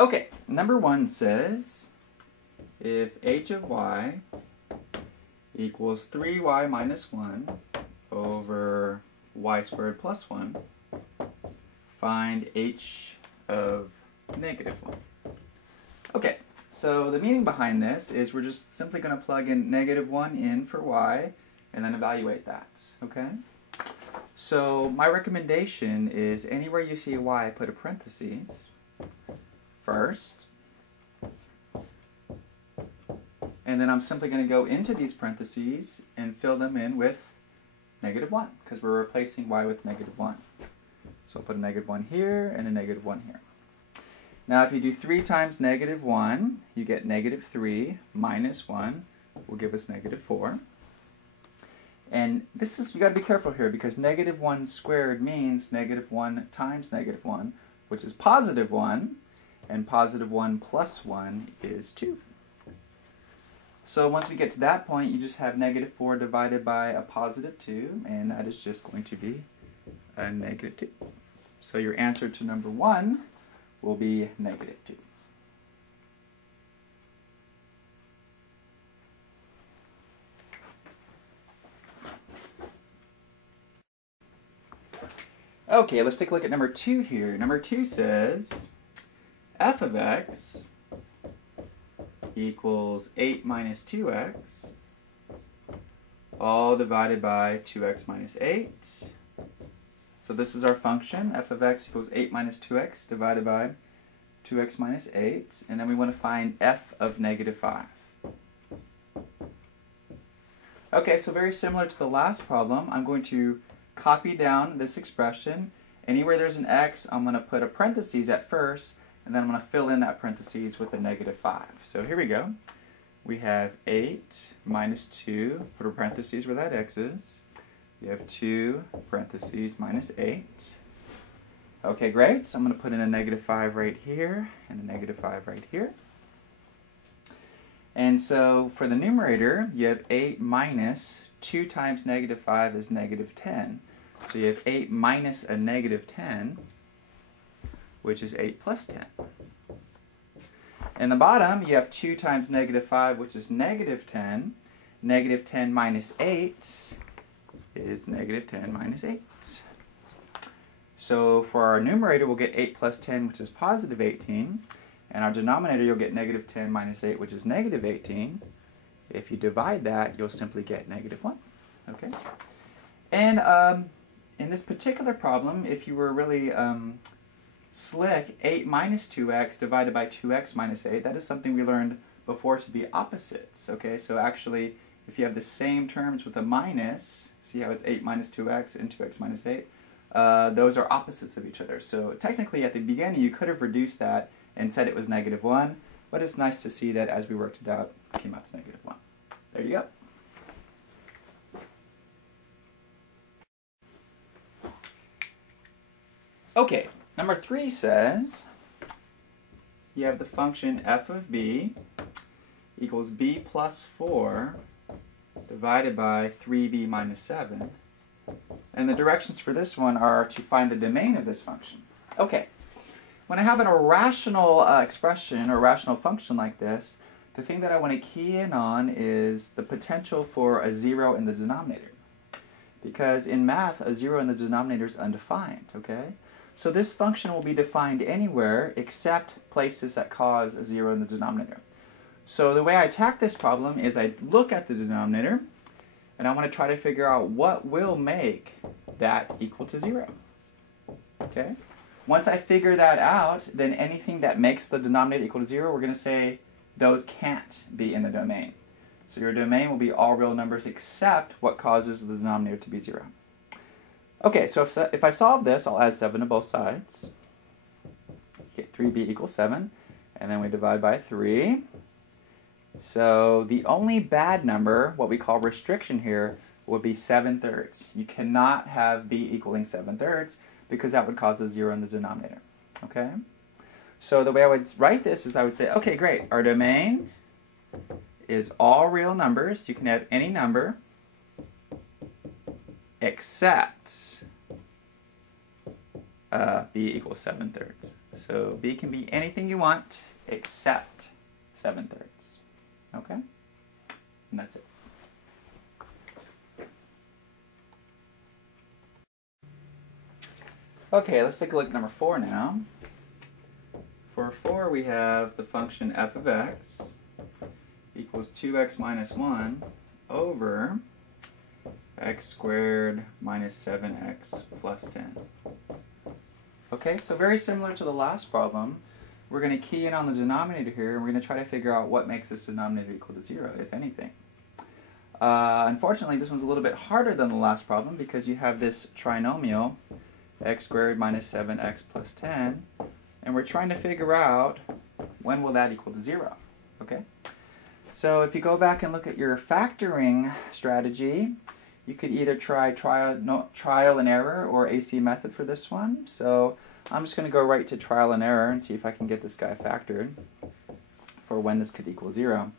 Okay, number 1 says, if h of y equals 3y minus 1 over y squared plus 1, find h of negative 1. Okay, so the meaning behind this is we're just simply going to plug in negative 1 in for y and then evaluate that, okay? So my recommendation is anywhere you see a y, put a parentheses first. And then I'm simply going to go into these parentheses and fill them in with negative 1, because we're replacing y with negative 1. So I'll put a negative 1 here and a negative 1 here. Now if you do 3 times negative 1, you get negative 3 minus 1 will give us negative 4. And this is, you got to be careful here, because negative 1 squared means negative 1 times negative 1, which is positive 1, and positive 1 plus 1 is 2. So once we get to that point, you just have negative 4 divided by a positive 2, and that is just going to be a negative 2. So your answer to number 1 will be negative 2. Okay, let's take a look at number 2 here. Number 2 says f of x equals 8 minus 2x, all divided by 2x minus 8. So this is our function, f of x equals 8 minus 2x divided by 2x minus 8. And then we want to find f of negative 5. Okay, so very similar to the last problem, I'm going to copy down this expression. Anywhere there's an x, I'm going to put a parentheses at first, and then I'm going to fill in that parentheses with a negative 5. So here we go. We have 8 minus 2, put a parentheses where that x is. We have 2 parentheses minus 8. Okay, great. So I'm going to put in a negative 5 right here, and a negative 5 right here. And so for the numerator, you have 8 minus 2 times negative 5 is negative 10. So you have 8 minus a negative 10, which is 8 plus 10. In the bottom, you have 2 times negative 5, which is negative 10. Negative 10 minus 8 is negative 10 minus 8. So for our numerator, we'll get 8 plus 10, which is positive 18. And our denominator, you'll get negative 10 minus 8, which is negative 18. If you divide that, you'll simply get negative 1. Okay? And in this particular problem, if you were really slick, 8 minus 2x divided by 2x minus 8, that is something we learned before to be opposites. Okay? So actually, if you have the same terms with a minus, see how it's 8 minus 2x and 2x minus 8? Those are opposites of each other. So technically, at the beginning, you could have reduced that and said it was negative 1, but it's nice to see that as we worked it out, it came out to negative 1. There you go. Okay, number 3 says you have the function f of b equals b plus 4 divided by 3b minus 7. And the directions for this one are to find the domain of this function. Okay, when I have an irrational expression or irrational function like this, the thing that I want to key in on is the potential for a 0 in the denominator. Because in math, a 0 in the denominator is undefined, okay? So this function will be defined anywhere except places that cause a 0 in the denominator. So the way I attack this problem is I look at the denominator, and I want to try to figure out what will make that equal to 0. Okay? Once I figure that out, then anything that makes the denominator equal to 0, we're going to say those can't be in the domain. So your domain will be all real numbers except what causes the denominator to be 0. Okay, so if I solve this, I'll add 7 to both sides. Get 3b equals 7, and then we divide by 3. So the only bad number, what we call restriction here, would be 7/3. You cannot have b equaling 7/3 because that would cause a 0 in the denominator. Okay? So the way I would write this is I would say, okay, great. Our domain is all real numbers. You can have any number except b equals 7/3. So b can be anything you want except 7/3. Okay? And that's it. Okay, let's take a look at number 4 now. For 4, we have the function f of x equals 2x minus 1 over x squared minus 7x plus 10. Okay, so very similar to the last problem, we're going to key in on the denominator here, and we're going to try to figure out what makes this denominator equal to 0, if anything. Unfortunately, this one's a little bit harder than the last problem because you have this trinomial, x squared minus 7x plus 10, and we're trying to figure out when will that equal to 0. Okay? So if you go back and look at your factoring strategy, you could either try trial and error or AC method for this one. So I'm just going to go right to trial and error and see if I can get this guy factored for when this could equal 0.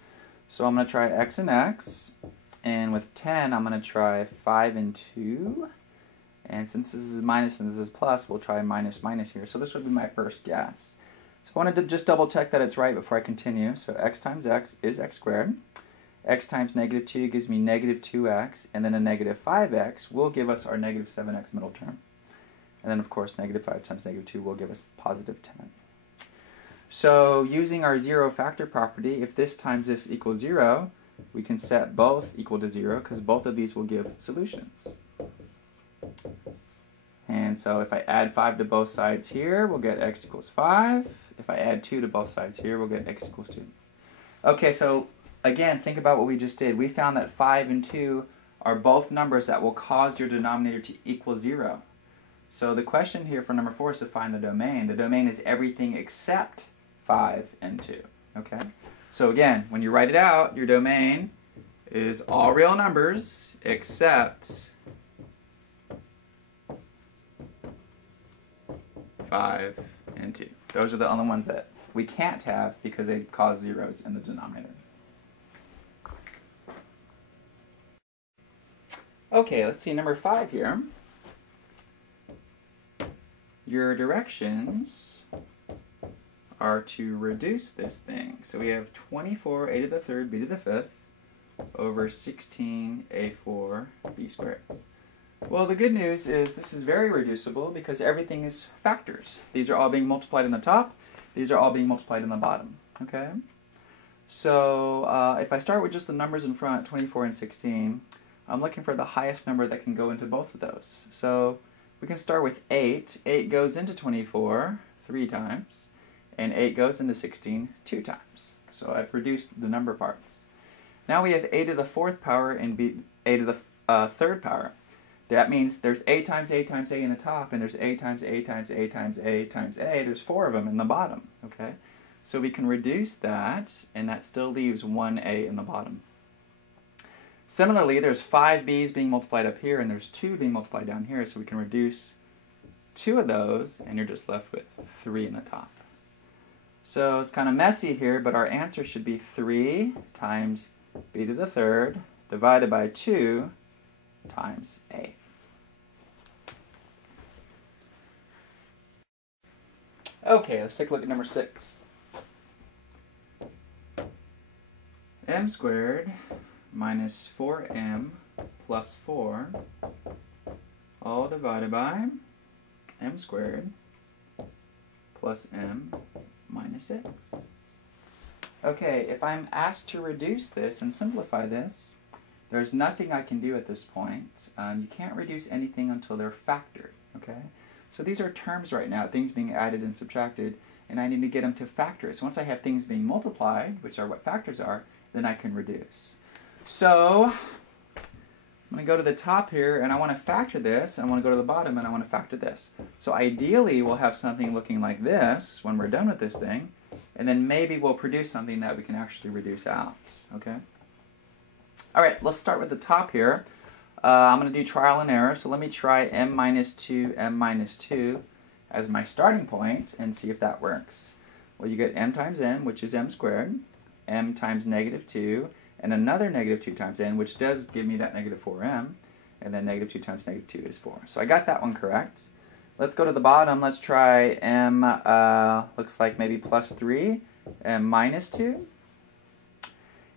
So I'm going to try x and x, and with 10 I'm going to try 5 and 2. And since this is minus and this is plus, we'll try minus minus here. So this would be my first guess. So I wanted to just double check that it's right before I continue. So x times x is x squared. X times negative 2 gives me negative 2x, and then a negative 5x will give us our negative 7x middle term. And then of course negative 5 times negative 2 will give us positive 10. So using our zero factor property, if this times this equals 0, we can set both equal to 0 because both of these will give solutions. And so if I add 5 to both sides here, we'll get x equals 5. If I add 2 to both sides here, we'll get x equals 2. Okay, so again, think about what we just did. We found that 5 and 2 are both numbers that will cause your denominator to equal 0. So the question here for number 4 is to find the domain. The domain is everything except 5 and 2. Okay? So again, when you write it out, your domain is all real numbers except 5 and 2. Those are the only ones that we can't have because they cause zeros in the denominator. Okay, let's see number 5 here. Your directions are to reduce this thing. So we have 24 a to the third b to the fifth over 16 a4 b squared. Well, the good news is this is very reducible because everything is factors. These are all being multiplied in the top. These are all being multiplied in the bottom. Okay? So if I start with just the numbers in front, 24 and 16, I'm looking for the highest number that can go into both of those. So we can start with 8. 8 goes into 24 3 times, and 8 goes into 16 2 times. So I've reduced the number parts. Now we have a to the fourth power and a to the third power. That means there's a times a times a in the top, and there's a times a times a times a times a. There's 4 of them in the bottom. Okay, so we can reduce that, and that still leaves 1a in the bottom. Similarly, there's 5 b's being multiplied up here, and there's 2 being multiplied down here, so we can reduce 2 of those, and you're just left with 3 in the top. So it's kind of messy here, but our answer should be 3 times b to the third divided by 2 times a. Okay, let's take a look at number 6. M squared minus 4m plus 4 all divided by m squared plus m minus 6. Okay, if I'm asked to reduce this and simplify this, there's nothing I can do at this point. You can't reduce anything until they're factored, okay? So these are terms right now, things being added and subtracted, and I need to get them to factor. So once I have things being multiplied, which are what factors are, then I can reduce. So I'm going to go to the top here, and I want to factor this, and I want to go to the bottom, and I want to factor this. So ideally, we'll have something looking like this when we're done with this thing, and then maybe we'll produce something that we can actually reduce out, okay? All right, let's start with the top here. I'm going to do trial and error, so let me try m minus 2 as my starting point and see if that works. Well, you get m times n, which is m squared, m times negative 2, and another negative 2 times n, which does give me that negative 4m, and then negative 2 times negative 2 is 4. So I got that one correct. let's go to the bottom. Let's try m, looks like maybe plus 3, and minus 2.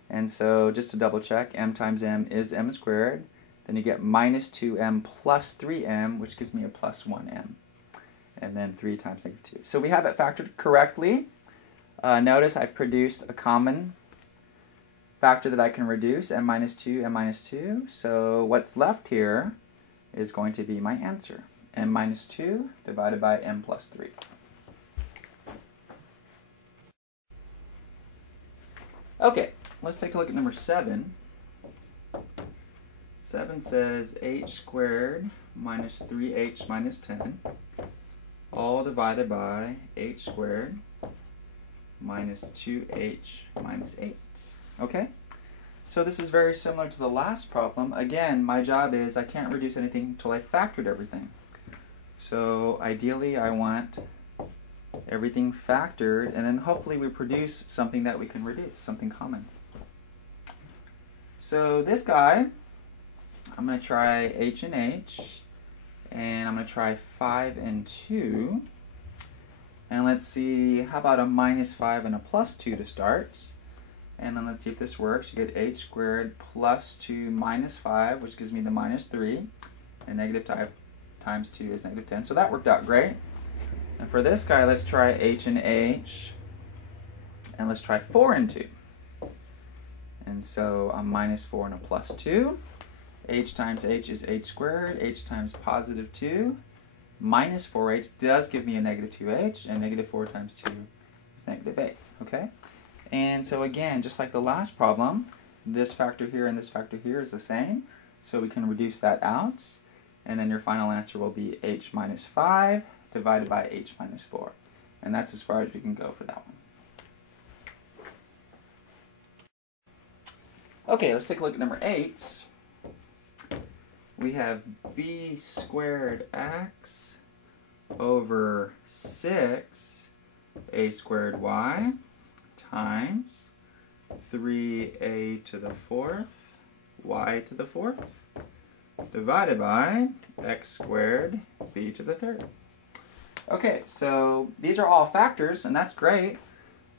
And so just to double check, m times m is m squared. Then you get minus 2m plus 3m, which gives me a plus 1m. And then 3 times -2. So we have it factored correctly. Notice I've produced a common factor that I can reduce, m minus 2, m minus 2. So what's left here is going to be my answer. M minus 2 divided by m plus 3. Okay, let's take a look at number 7. 7 says h squared minus 3h minus 10, all divided by h squared minus 2h minus 8. Okay? So this is very similar to the last problem. Again, my job is I can't reduce anything until I factored everything. So ideally I want everything factored, and then hopefully we produce something that we can reduce, something common. So this guy, I'm going to try h and h, and I'm going to try 5 and 2. And let's see, how about a minus 5 and a plus 2 to start? And then let's see if this works. You get h squared plus 2 minus 5, which gives me the minus 3. And negative times 2 is negative 10. So that worked out great. And for this guy, let's try h and h. And let's try 4 and 2. And so a minus 4 and a plus 2. H times h is h squared. H times positive 2 minus 4h does give me a negative 2h. And negative 4 times 2 is negative 8. Okay? And so again, just like the last problem, this factor here and this factor here is the same. So we can reduce that out. And then your final answer will be h minus 5 divided by h minus 4. And that's as far as we can go for that one. Okay, let's take a look at number 8. We have b squared x over 6 a squared y times 3a to the 4th y to the 4th divided by x squared b to the 3rd. Okay, so these are all factors, and that's great.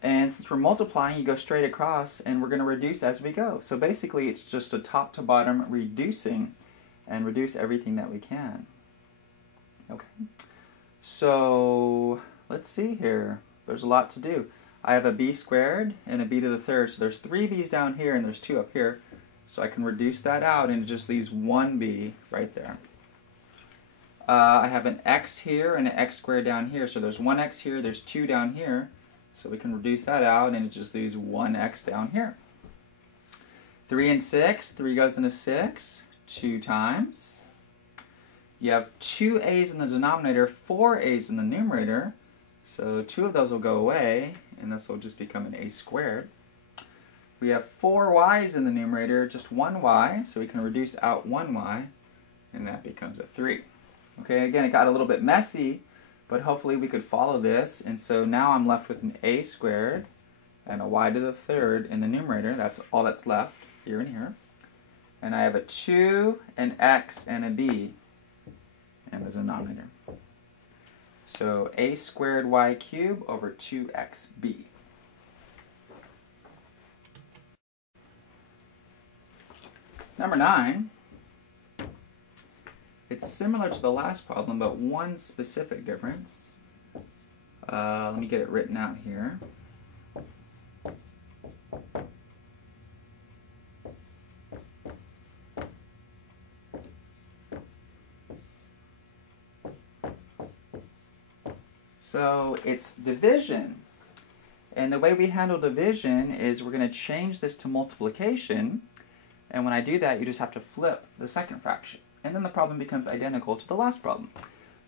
And since we're multiplying, you go straight across, and we're going to reduce as we go. So basically, it's just a top to bottom reducing, and reduce everything that we can. Okay, so let's see here. There's a lot to do. I have a b squared and a b to the 3rd, so there's 3 b's down here, and there's 2 up here. So I can reduce that out, and it just leaves 1 b right there. I have an x here and an x squared down here, so there's 1x here, there's 2 down here. So we can reduce that out, and it just leaves 1x down here. 3 and 6, 3 goes into 6, 2 times. You have 2 a's in the denominator, 4 a's in the numerator. So 2 of those will go away, and this will just become an a squared. We have 4 y's in the numerator, just 1 y, so we can reduce out 1 y, and that becomes a 3. Okay, again, it got a little bit messy, but hopefully we could follow this. And so now I'm left with an a squared and a y to the 3rd in the numerator. That's all that's left here and here. And I have a 2, an x, and a b in the denominator. So a squared y cubed over 2xb. Number 9. It's similar to the last problem, but one specific difference. Let me get it written out here. So it's division. And the way we handle division is we're going to change this to multiplication. And when I do that, you just have to flip the second fraction. And then the problem becomes identical to the last problem.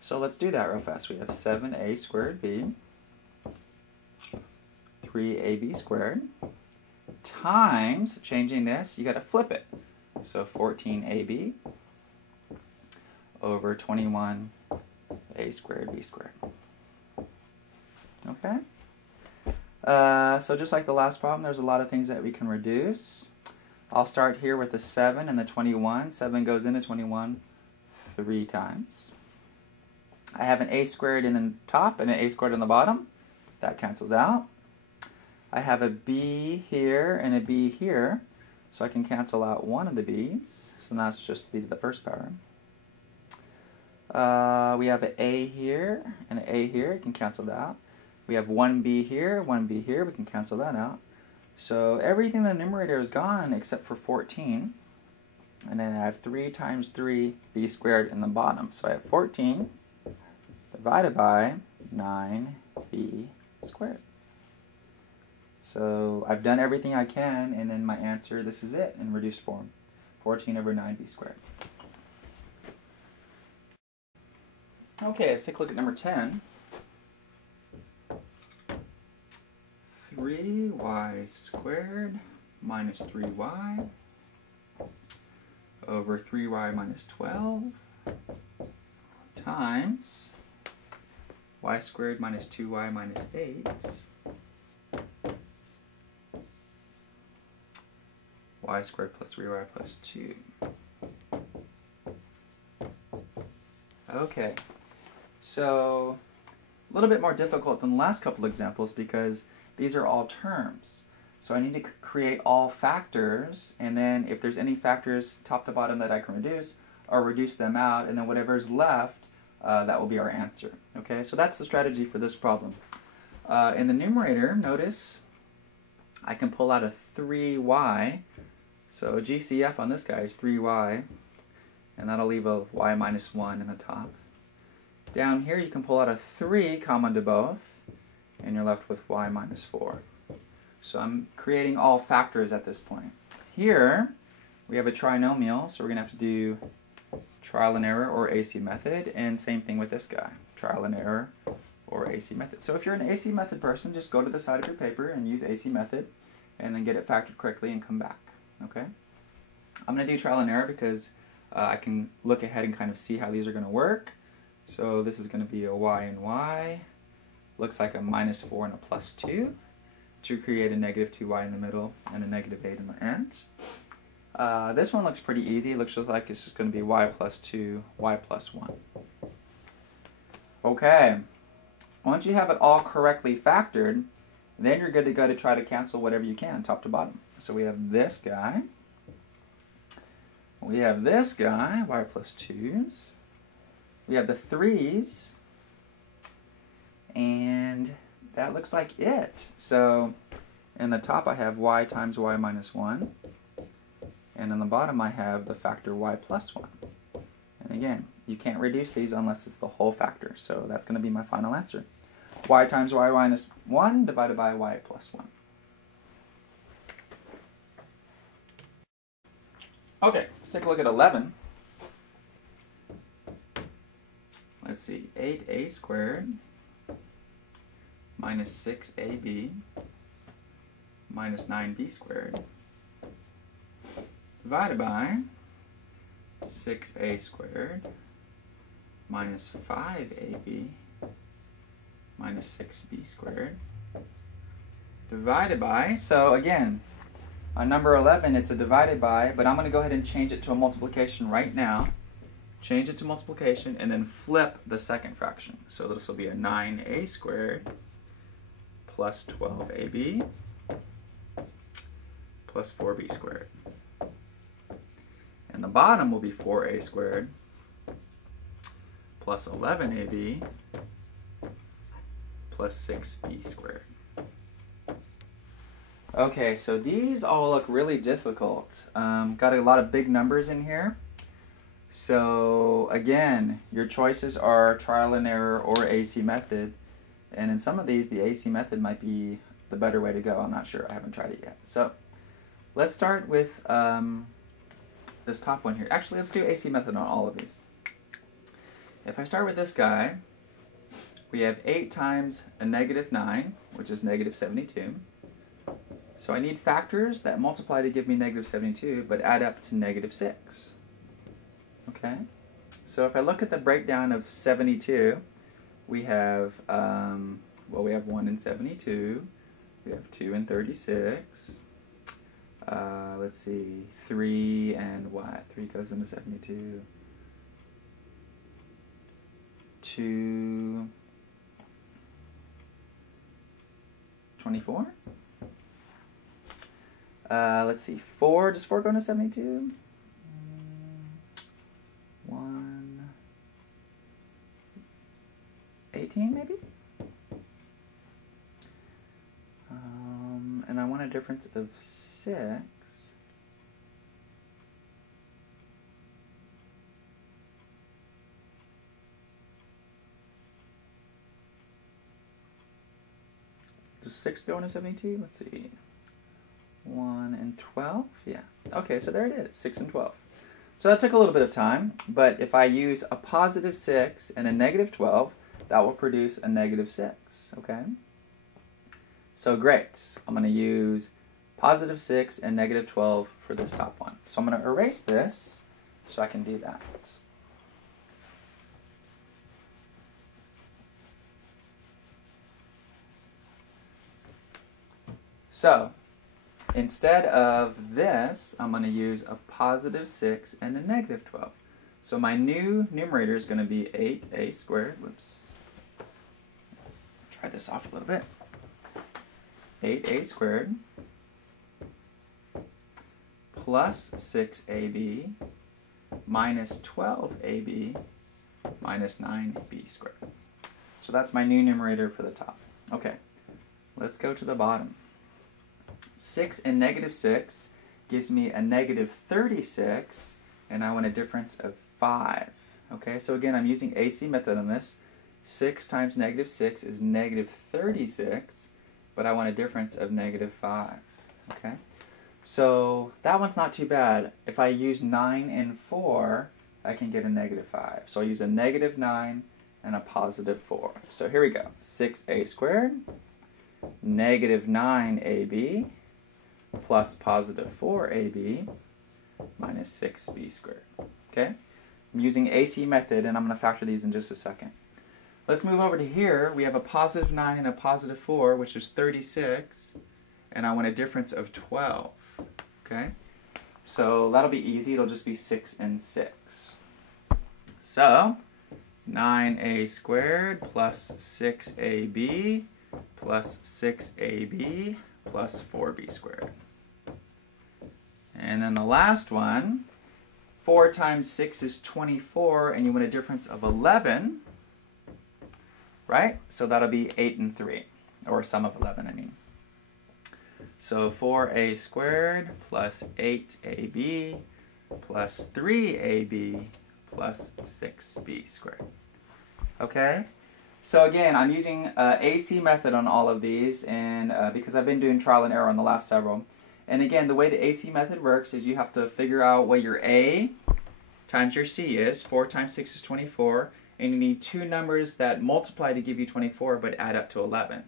So let's do that real fast. We have 7a squared b, 3ab squared, times, changing this, you got to flip it. So 14ab over 21a squared b squared. Okay? So just like the last problem, there's a lot of things that we can reduce. I'll start here with the 7 and the 21. 7 goes into 21 3 times. I have an a squared in the top and an a squared in the bottom. That cancels out. I have a b here and a b here, so I can cancel out one of the b's. So now it's just b to the first power. We have an a here and an a here. We can cancel that out. We have one b here, one b here. We can cancel that out. So everything in the numerator is gone except for 14. And then I have 3 times 3 b squared in the bottom. So I have 14 divided by 9b squared. So I've done everything I can, and then my answer, this is it in reduced form. 14 over 9b squared. Okay, let's take a look at number 10. 3y squared minus 3y over 3y minus 12 times y squared minus 2y minus 8 y squared plus 3y plus 2. Okay, so a little bit more difficult than the last couple examples because these are all terms. So I need to create all factors, and then if there's any factors top to bottom that I can reduce, I'll reduce them out, and then whatever's left, that will be our answer. Okay, so that's the strategy for this problem. In the numerator, notice I can pull out a 3y. So GCF on this guy is 3y, and that'll leave a y minus 1 in the top. Down here you can pull out a 3 common to both, and you're left with y minus 4. So I'm creating all factors at this point. Here we have a trinomial, so we're going to have to do trial and error or AC method, and same thing with this guy, trial and error or AC method. So if you're an AC method person, just go to the side of your paper and use AC method, and then get it factored correctly and come back. Okay? I'm going to do trial and error because I can look ahead and kind of see how these are going to work. So this is going to be a y and y. Looks like a minus 4 and a plus 2 to create a negative 2y in the middle and a negative 8 in the end. This one looks pretty easy. It looks just like it's just going to be y plus 2, y plus 1. Okay. Once you have it all correctly factored, then you're good to go to try to cancel whatever you can, top to bottom. So we have this guy. We have this guy, y plus 2's. We have the 3's. And that looks like it. So in the top I have y times y minus 1. And in the bottom I have the factor y plus 1. And again, you can't reduce these unless it's the whole factor. So that's going to be my final answer. Y times y minus 1 divided by y plus 1. Okay, let's take a look at 11. Let's see, 8a squared minus 6ab minus 9b squared divided by 6a squared minus 5ab minus 6b squared divided by, so again, on number 11 it's a divided by, but I'm going to go ahead and change it to a multiplication right now. Change it to multiplication and then flip the second fraction. So this will be a 9a squared plus 12ab plus 4b squared. And the bottom will be 4a squared plus 11ab plus 6b squared. Okay, so these all look really difficult. Got a lot of big numbers in here. So again, your choices are trial and error or AC method. And in some of these, the AC method might be the better way to go. I'm not sure. I haven't tried it yet. So let's start with this top one here. Actually, let's do AC method on all of these. If I start with this guy, we have 8 times a negative 9, which is negative 72. So I need factors that multiply to give me negative 72, but add up to negative 6. Okay? So if I look at the breakdown of 72, we have, well, we have 1 in 72, we have 2 in 36, let's see, 3 and what? 3 goes into 72. to 24. Let's see, 4, does 4 go into 72? 1, 18 maybe? And I want a difference of 6. Does 6 go into 72? Let's see. 1 and 12? Yeah. Okay, so there it is, 6 and 12. So that took a little bit of time, but if I use a positive 6 and a negative 12, that will produce a negative 6, okay? So great. I'm going to use positive 6 and negative 12 for this top one. So I'm going to erase this so I can do that. So instead of this, I'm going to use a positive 6 and a negative 12. So my new numerator is going to be 8a squared. Whoops. Try this off a little bit. 8a squared plus 6ab minus 12ab minus 9b squared. So that's my new numerator for the top. Okay, let's go to the bottom. 6 and negative 6 gives me a negative 36, and I want a difference of 5. Okay, so again, I'm using AC method on this. 6 times negative 6 is negative 36, but I want a difference of negative 5. Okay, so that one's not too bad. If I use 9 and 4, I can get a negative 5. So I'll use a negative 9 and a positive 4. So here we go. 6a squared, negative 9ab, plus positive 4ab minus 6b squared. Okay? I'm using AC method, and I'm going to factor these in just a second. Let's move over to here. We have a positive 9 and a positive 4, which is 36, and I want a difference of 12. Okay? So that'll be easy. It'll just be 6 and 6. So 9a squared plus 6ab plus 6ab plus 4b squared. And then the last one, 4 times 6 is 24, and you want a difference of 11, right? So that'll be 8 and 3, or sum of 11, I mean. So 4a squared plus 8ab plus 3ab plus 6b squared. Okay? So again, I'm using AC method on all of these, and because I've been doing trial and error on the last several. And again, the way the AC method works is you have to figure out what your A times your C is. 4 times 6 is 24, and you need two numbers that multiply to give you 24 but add up to 11.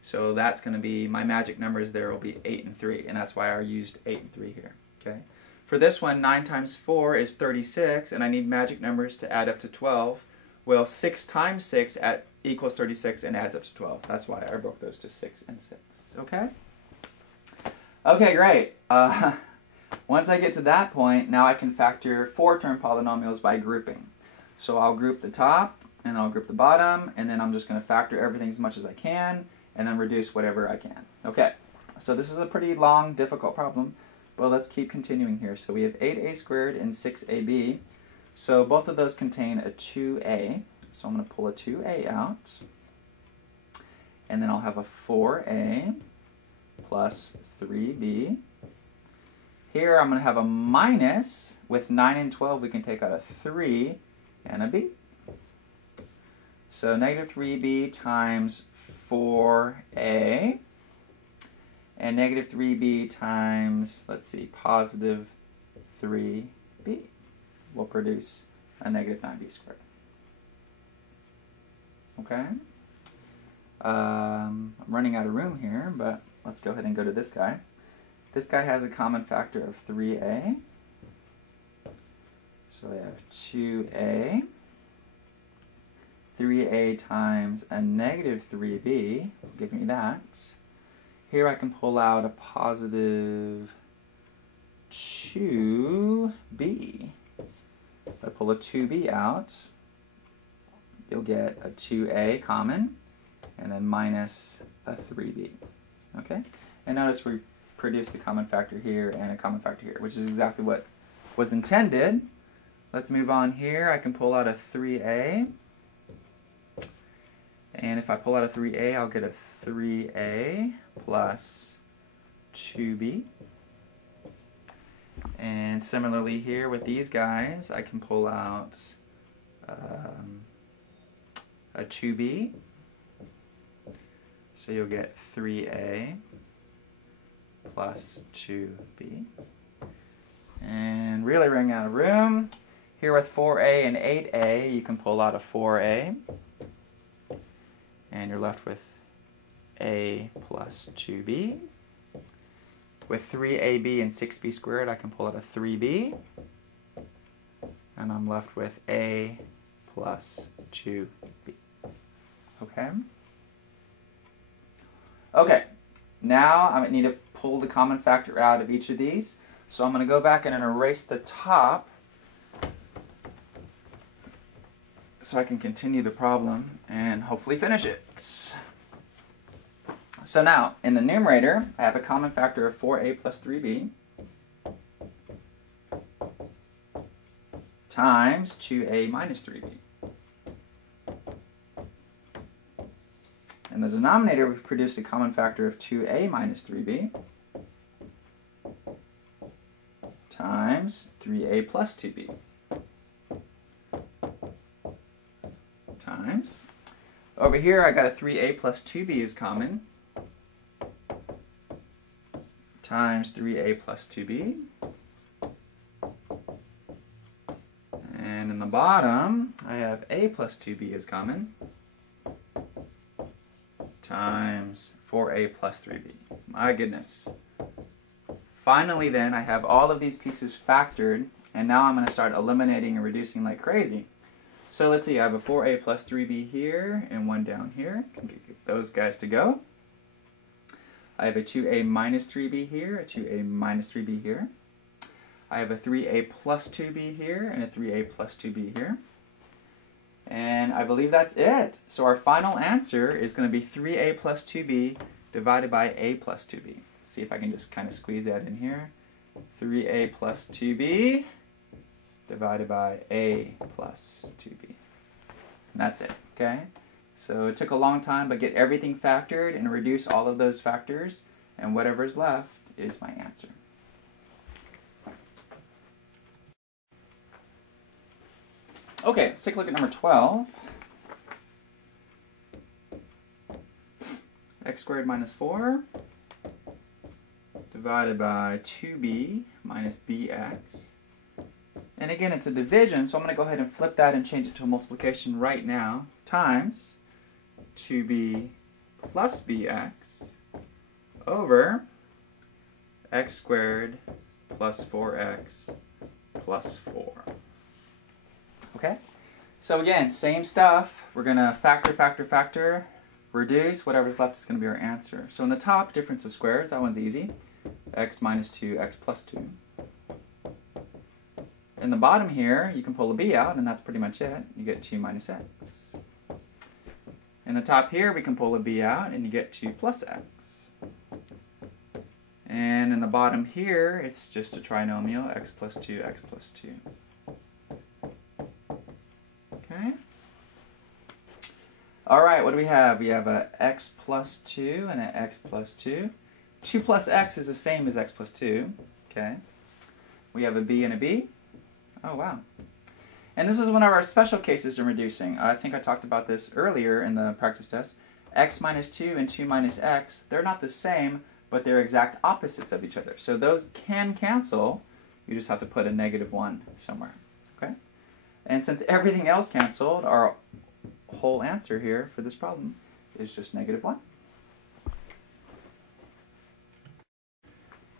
So that's going to be, my magic numbers there will be 8 and 3, and that's why I used 8 and 3 here. Okay. For this one, 9 times 4 is 36, and I need magic numbers to add up to 12. Well, 6 times 6 equals 36 and adds up to 12. That's why I broke those to 6 and 6. Okay? Okay, great. Once I get to that point, now I can factor 4-term polynomials by grouping. So I'll group the top, and I'll group the bottom, and then I'm just going to factor everything as much as I can, and then reduce whatever I can. Okay, so this is a pretty long, difficult problem, but let's keep continuing here. So we have 8a squared and 6ab. So both of those contain a 2a. So I'm going to pull a 2a out. And then I'll have a 4a plus 3b. Here I'm going to have a minus. With 9 and 12 we can take out a 3 and a b. So negative 3b times 4a. And negative 3b times, let's see, positive 3b will produce a negative 9b squared. Okay? I'm running out of room here, but let's go ahead and go to this guy. This guy has a common factor of 3a. So I have 2a. 3a times a negative 3b will give me that. Here I can pull out a positive 2b. If I pull a 2b out, you'll get a 2a common, and then minus a 3b. Okay? And notice we produced the common factor here and a common factor here, which is exactly what was intended. Let's move on here. I can pull out a 3a. And if I pull out a 3a, I'll get a 3a plus 2b. And similarly here with these guys, I can pull out a 2b. So you'll get 3a plus 2b. And really running out of room. Here with 4a and 8a, you can pull out a 4a. And you're left with a plus 2b. With 3ab and 6b squared, I can pull out a 3b. And I'm left with a plus 2b. Okay? Okay, now I need to pull the common factor out of each of these. So I'm going to go back and erase the top so I can continue the problem and hopefully finish it. So now, in the numerator, I have a common factor of 4a plus 3b times 2a minus 3b. In the denominator, we've produced a common factor of 2a minus 3b times 3a plus 2b times. Over here, I got a 3a plus 2b is common times 3a plus 2b. And in the bottom, I have a plus 2b is common times 4a plus 3b. My goodness. Finally then, I have all of these pieces factored, and now I'm going to start eliminating and reducing like crazy. So let's see, I have a 4a plus 3b here and one down here. Can get those guys to go. I have a 2a minus 3b here, a 2a minus 3b here. I have a 3a plus 2b here and a 3a plus 2b here. And I believe that's it. So our final answer is going to be 3a plus 2b divided by a plus 2b. See if I can just kind of squeeze that in here. 3a plus 2b divided by a plus 2b. And that's it, okay? So it took a long time, but get everything factored and reduce all of those factors, and whatever's left is my answer. Okay, let's take a look at number 12. X squared minus 4 divided by 2b minus bx. And again, it's a division, so I'm going to go ahead and flip that and change it to a multiplication right now, times 2b plus bx over x squared plus 4x plus 4. Okay? So again, same stuff. We're going to factor, reduce. Whatever's left is going to be our answer. So in the top, difference of squares. That one's easy. X minus 2, x plus 2. In the bottom here, you can pull a b out, and that's pretty much it. You get 2 minus x. In the top here, we can pull a b out, and you get 2 plus x. And in the bottom here, it's just a trinomial, x plus 2, x plus 2. Okay? Alright, what do we have? We have a x plus 2 and an x plus 2. 2 plus x is the same as x plus 2. Okay? We have a b and a b. Oh, wow. And this is one of our special cases in reducing. I think I talked about this earlier in the practice test. X minus 2 and 2 minus x, they're not the same, but they're exact opposites of each other. So those can cancel. You just have to put a negative 1 somewhere. Okay? And since everything else canceled, our whole answer here for this problem is just negative 1.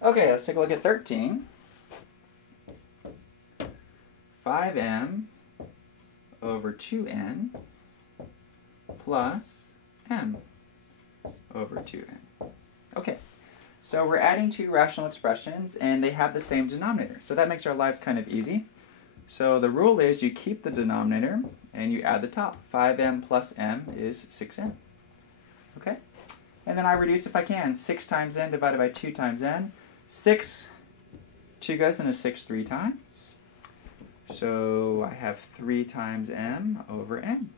Okay, let's take a look at 13. 5m over 2n plus m over 2n. Okay, so we're adding two rational expressions and they have the same denominator. So that makes our lives kind of easy. So the rule is you keep the denominator and you add the top. 5m plus m is 6n. Okay? And then I reduce if I can. 6 times n divided by 2 times n. 6, 2 goes into 6 3 times. So I have 3 times m over n.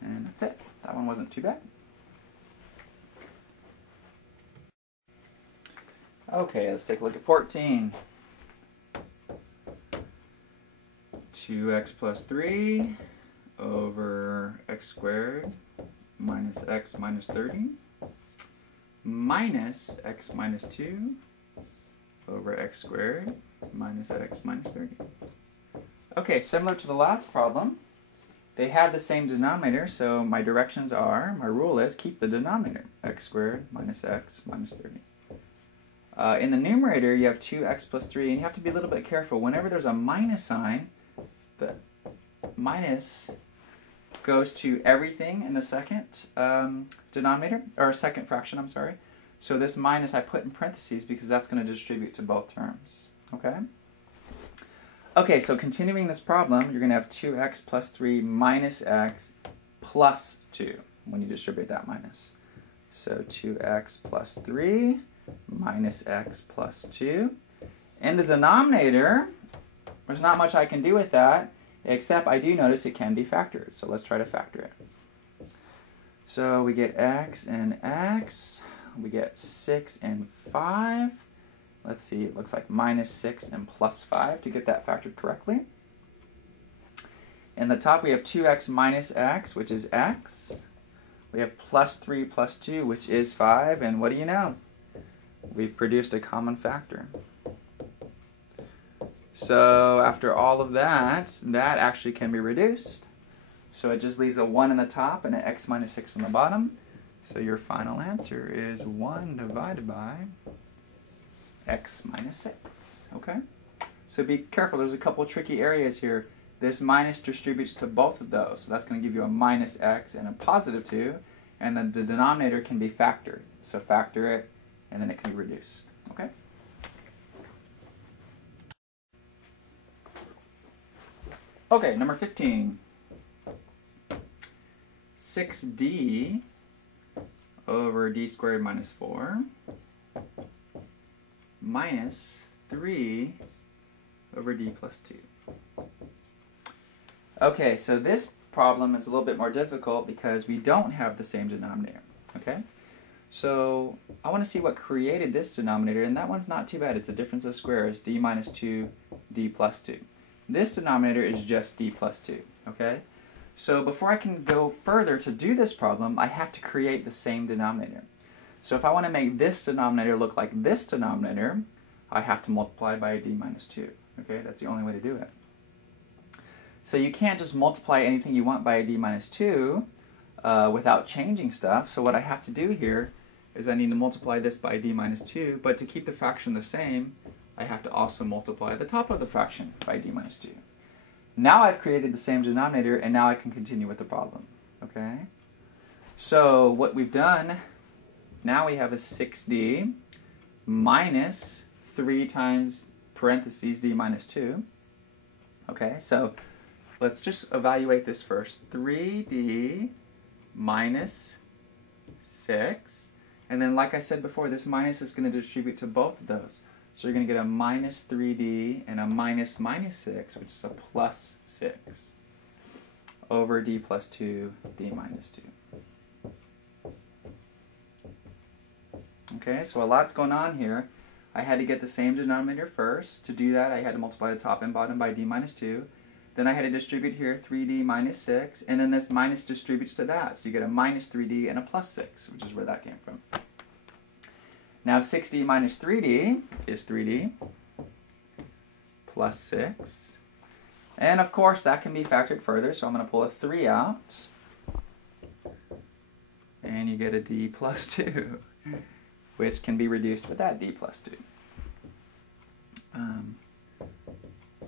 And that's it. That one wasn't too bad. Okay, let's take a look at 14. 2x plus 3 over x squared minus x minus 30 minus x minus 2 over x squared minus x minus 30. Okay, similar to the last problem, they had the same denominator, so my directions are, my rule is, keep the denominator, x squared minus x minus 30. In the numerator, you have 2x plus 3, and you have to be a little bit careful. Whenever there's a minus sign, the minus goes to everything in the second denominator, or second fraction, I'm sorry. So this minus I put in parentheses because that's going to distribute to both terms. Okay? Okay, so continuing this problem, you're going to have 2x plus 3 minus x plus 2 when you distribute that minus. So 2x plus 3 minus x plus 2. In the denominator, there's not much I can do with that, except I do notice it can be factored. So let's try to factor it. So we get x and x. We get 6 and 5. Let's see, it looks like minus 6 and plus 5 to get that factored correctly. In the top we have 2x minus x, which is x. We have plus 3 plus 2, which is 5. And what do you know? We've produced a common factor. So after all of that, that actually can be reduced. So it just leaves a 1 in the top and an x minus 6 on the bottom. So your final answer is 1 divided by x minus 6. Okay? So be careful, there's a couple tricky areas here. This minus distributes to both of those. So that's going to give you a minus x and a positive 2. And then the denominator can be factored. So factor it, and then it can be reduced. Okay? Okay, number 15. 6d over d squared minus 4 minus 3 over d plus 2. Okay, so this problem is a little bit more difficult because we don't have the same denominator. Okay? So I want to see what created this denominator, and that one's not too bad. It's a difference of squares, d minus 2, d plus 2. This denominator is just d plus 2. Okay? So before I can go further to do this problem, I have to create the same denominator. So if I want to make this denominator look like this denominator, I have to multiply by a d minus 2. Okay? That's the only way to do it. So you can't just multiply anything you want by a d minus 2 without changing stuff. So what I have to do here is I need to multiply this by d minus 2, but to keep the fraction the same, I have to also multiply the top of the fraction by d minus 2. Now I've created the same denominator, and now I can continue with the problem. Okay? So what we've done, now we have a 6d minus 3 times parentheses d minus 2. Okay, so let's just evaluate this first. 3d minus 6. And then, like I said before, this minus is going to distribute to both of those. So you're going to get a minus 3d and a minus minus 6, which is a plus 6, over d plus 2, d minus 2. Okay, so a lot's going on here. I had to get the same denominator first. To do that, I had to multiply the top and bottom by d minus 2. Then I had to distribute here 3d minus 6, and then this minus distributes to that. So you get a minus 3d and a plus 6, which is where that came from. Now 6d minus 3d is 3d plus 6. And of course that can be factored further, so I'm going to pull a 3 out. And you get a d plus 2, which can be reduced with that d plus 2.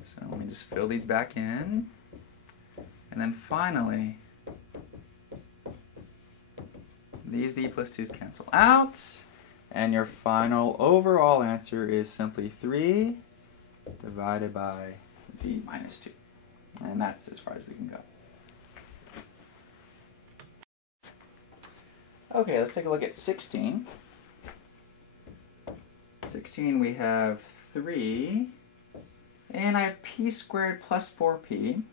So let me just fill these back in. And then finally, these d plus 2's cancel out. And your final overall answer is simply 3 divided by d minus 2. And that's as far as we can go. Okay, let's take a look at 16. 16 we have 3, and I have p squared plus 4p. I'm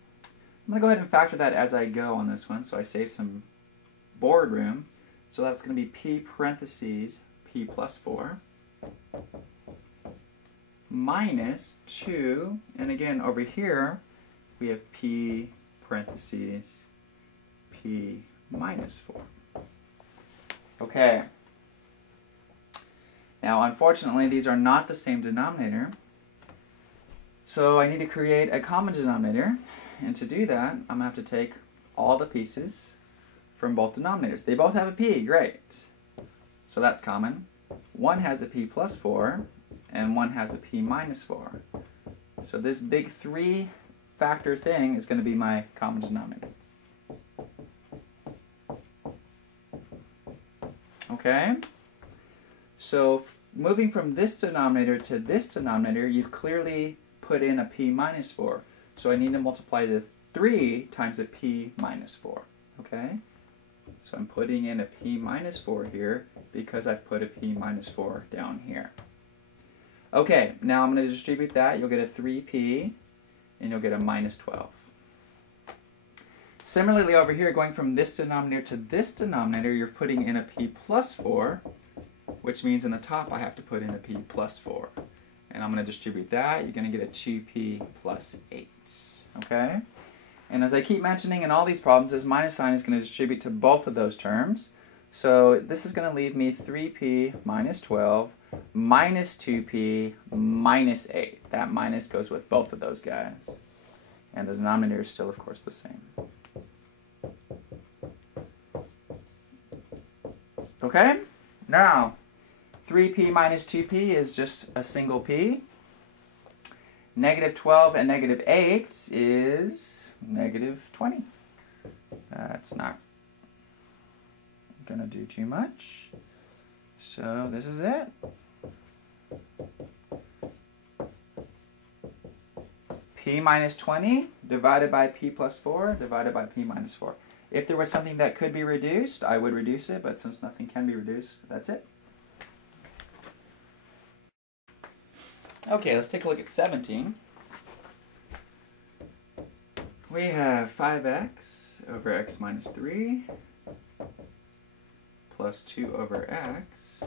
going to go ahead and factor that as I go on this one, so I save some board room. So that's going to be p parentheses p plus 4 minus 2, and again over here we have p parentheses p minus 4. Okay. Now unfortunately these are not the same denominator, so I need to create a common denominator, and to do that I'm going to have to take all the pieces from both denominators. They both have a p, great. So that's common. One has a p plus 4 and one has a p minus 4. So this big 3 factor thing is going to be my common denominator. Okay? So moving from this denominator to this denominator, you've clearly put in a p minus 4. So I need to multiply the 3 times a p minus 4. Okay? So I'm putting in a p minus 4 here because I've put a p minus 4 down here. Okay, now I'm going to distribute that. You'll get a 3p and you'll get a minus 12. Similarly over here, going from this denominator to this denominator, you're putting in a p plus 4, which means in the top I have to put in a p plus 4. And I'm going to distribute that. You're going to get a 2p plus 8. Okay? And as I keep mentioning in all these problems, this minus sign is going to distribute to both of those terms. So this is going to leave me 3p minus 12 minus 2p minus 8. That minus goes with both of those guys. And the denominator is still, of course, the same. Okay? Now, 3p minus 2p is just a single p. Negative 12 and negative 8 is negative 20. That's not going to do too much. So this is it. P minus 20 divided by p plus 4 divided by p minus 4. If there was something that could be reduced, I would reduce it, but since nothing can be reduced, that's it. Okay, let's take a look at 17. We have 5x over x minus 3 plus 2 over x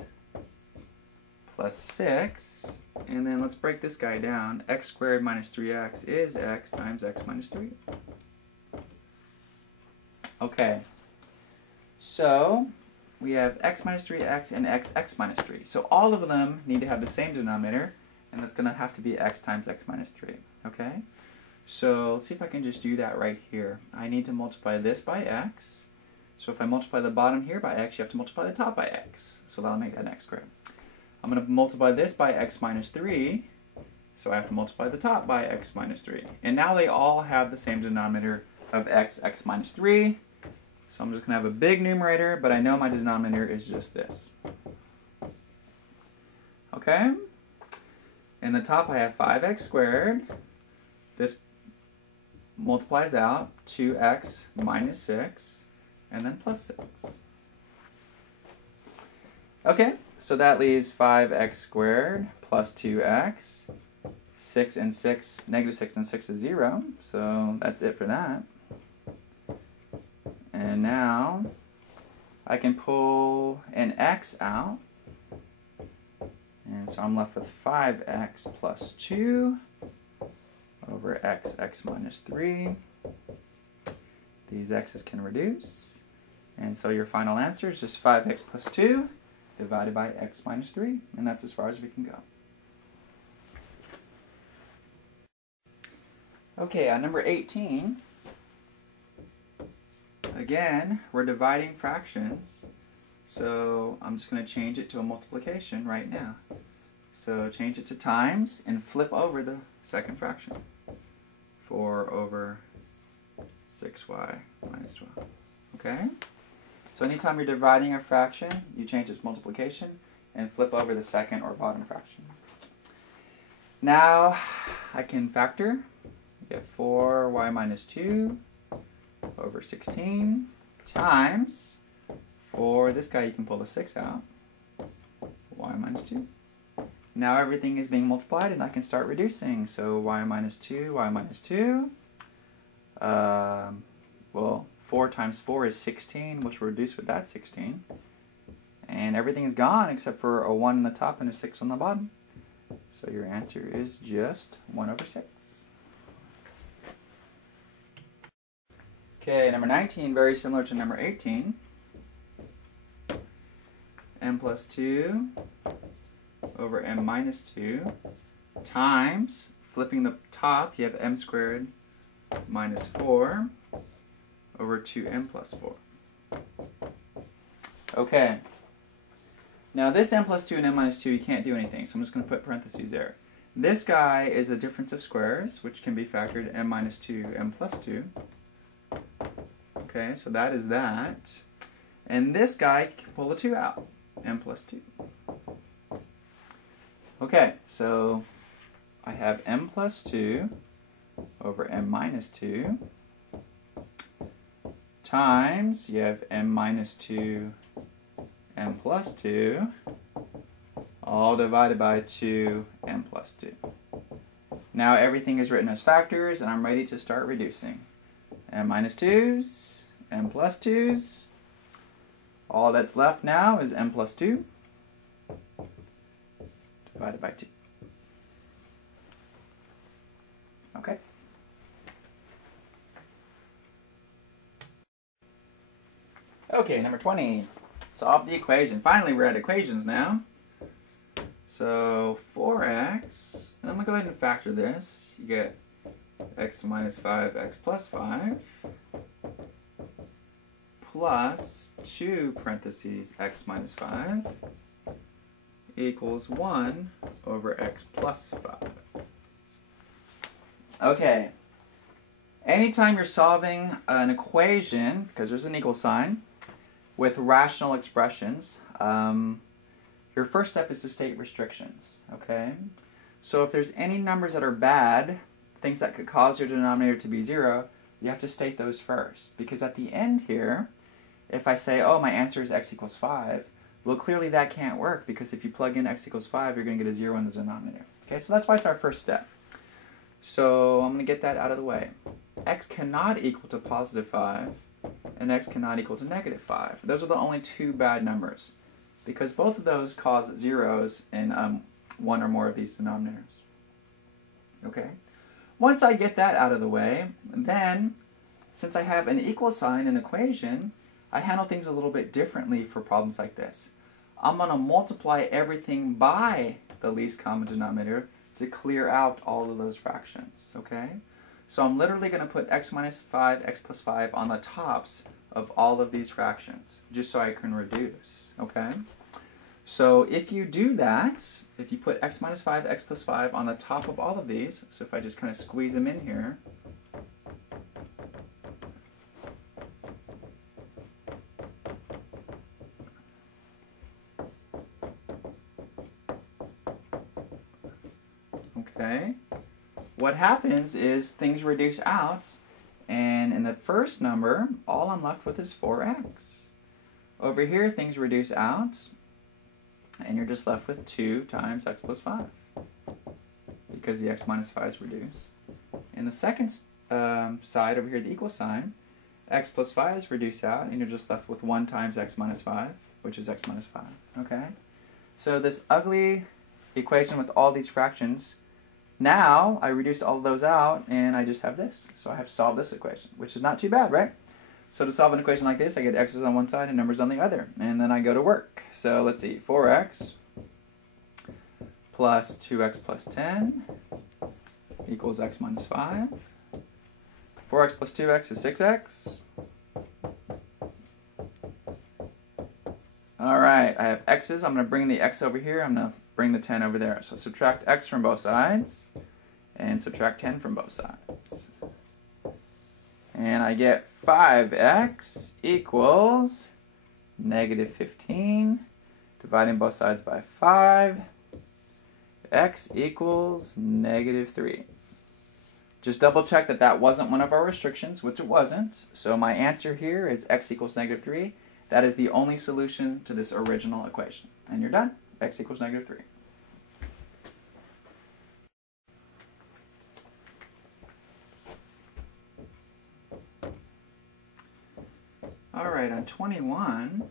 plus 6, and then let's break this guy down. X squared minus 3x is x times x minus 3. Okay, so we have x minus 3x and x minus 3. So all of them need to have the same denominator, and that's going to have to be x times x minus 3. Okay, so let's see if I can just do that right here. I need to multiply this by x. So if I multiply the bottom here by x, you have to multiply the top by x. So that'll make that an x squared. I'm going to multiply this by x minus 3. So I have to multiply the top by x minus 3. And now they all have the same denominator of x minus 3. So I'm just going to have a big numerator, but I know my denominator is just this. Okay? In the top I have 5x squared. This multiplies out 2x minus 6, and then plus 6. Okay, so that leaves 5x squared plus 2x. 6 and 6, negative 6 and 6 is 0, so that's it for that. And now I can pull an x out, and so I'm left with 5x plus 2 over x minus 3. These x's can reduce, and so your final answer is just 5x plus 2 divided by x minus 3, and that's as far as we can go. Okay, on number 18, again, we're dividing fractions, so I'm just going to change it to a multiplication right now. So change it to times and flip over the second fraction. 4 over 6y minus 12. Okay? So anytime you're dividing a fraction, you change its multiplication and flip over the second or bottom fraction. Now I can factor. You get 4y minus 2 over 16 times For this guy, you can pull the 6 out. Y minus 2. Now everything is being multiplied, and I can start reducing. So y minus 2, y minus 2. Well, 4 times 4 is 16, which will reduce with that 16. And everything is gone except for a 1 on the top and a 6 on the bottom. So your answer is just 1 over 6. Okay, number 19, very similar to number 18. M plus 2 over m minus 2 times, flipping the top, you have m squared minus 4 over 2m plus 4. Okay. Now this m plus 2 and m minus 2, you can't do anything, so I'm just going to put parentheses there. This guy is a difference of squares, which can be factored m minus 2, m plus 2. Okay, so that is that. And this guy, can pull the 2 out, m plus 2. Okay, so I have m plus 2 over m minus 2 times, you have m minus 2, m plus 2, all divided by 2, m plus 2. Now everything is written as factors, and I'm ready to start reducing. M minus 2's, m plus 2's. All that's left now is m plus 2 divided by 2. Okay. Okay, number 20. Solve the equation. Finally, we're at equations now. So 4x, and I'm going to go ahead and factor this. You get x minus 5, x plus 5, plus 2 parentheses x minus 5 equals 1 over x plus 5. Okay. Anytime you're solving an equation, because there's an equal sign, with rational expressions, your first step is to state restrictions, okay? So if there's any numbers that are bad, things that could cause your denominator to be 0, you have to state those first. Because at the end here, if I say, oh, my answer is x equals 5, well, clearly that can't work, because if you plug in x equals 5, you're going to get a 0 in the denominator. Okay, so that's why it's our first step. So I'm going to get that out of the way. X cannot equal to positive 5, and x cannot equal to negative 5. Those are the only two bad numbers, because both of those cause zeros in one or more of these denominators. Okay? Once I get that out of the way, then, since I have an equal sign in an equation, I handle things a little bit differently for problems like this. I'm going to multiply everything by the least common denominator to clear out all of those fractions. Okay? So I'm literally going to put x minus 5, x plus 5 on the tops of all of these fractions, just so I can reduce. Okay? So if you do that, if you put x minus 5, x plus 5 on the top of all of these, so if I just kind of squeeze them in here, okay, what happens is things reduce out, and in the first number, all I'm left with is 4x. Over here, things reduce out, and you're just left with 2 times x plus 5, because the x minus 5 is reduced. In the second side, over here, the equal sign, x plus 5 is reduced out, and you're just left with 1 times x minus 5, which is x minus 5. Okay? So this ugly equation with all these fractions, now I reduced all of those out, and I just have this. So I have solved this equation, which is not too bad, right? So to solve an equation like this, I get x's on one side and numbers on the other, and then I go to work. So let's see, 4x plus 2x plus 10 equals x minus 5. 4x plus 2x is 6x. All right, I have x's. I'm going to bring the x over here. I'm going to bring the 10 over there. So subtract x from both sides and subtract 10 from both sides. And I get 5x equals negative 15. Dividing both sides by 5. X equals negative 3. Just double check that that wasn't one of our restrictions, which it wasn't. So my answer here is x equals negative 3. That is the only solution to this original equation. And you're done. X equals -3. All right, on 21,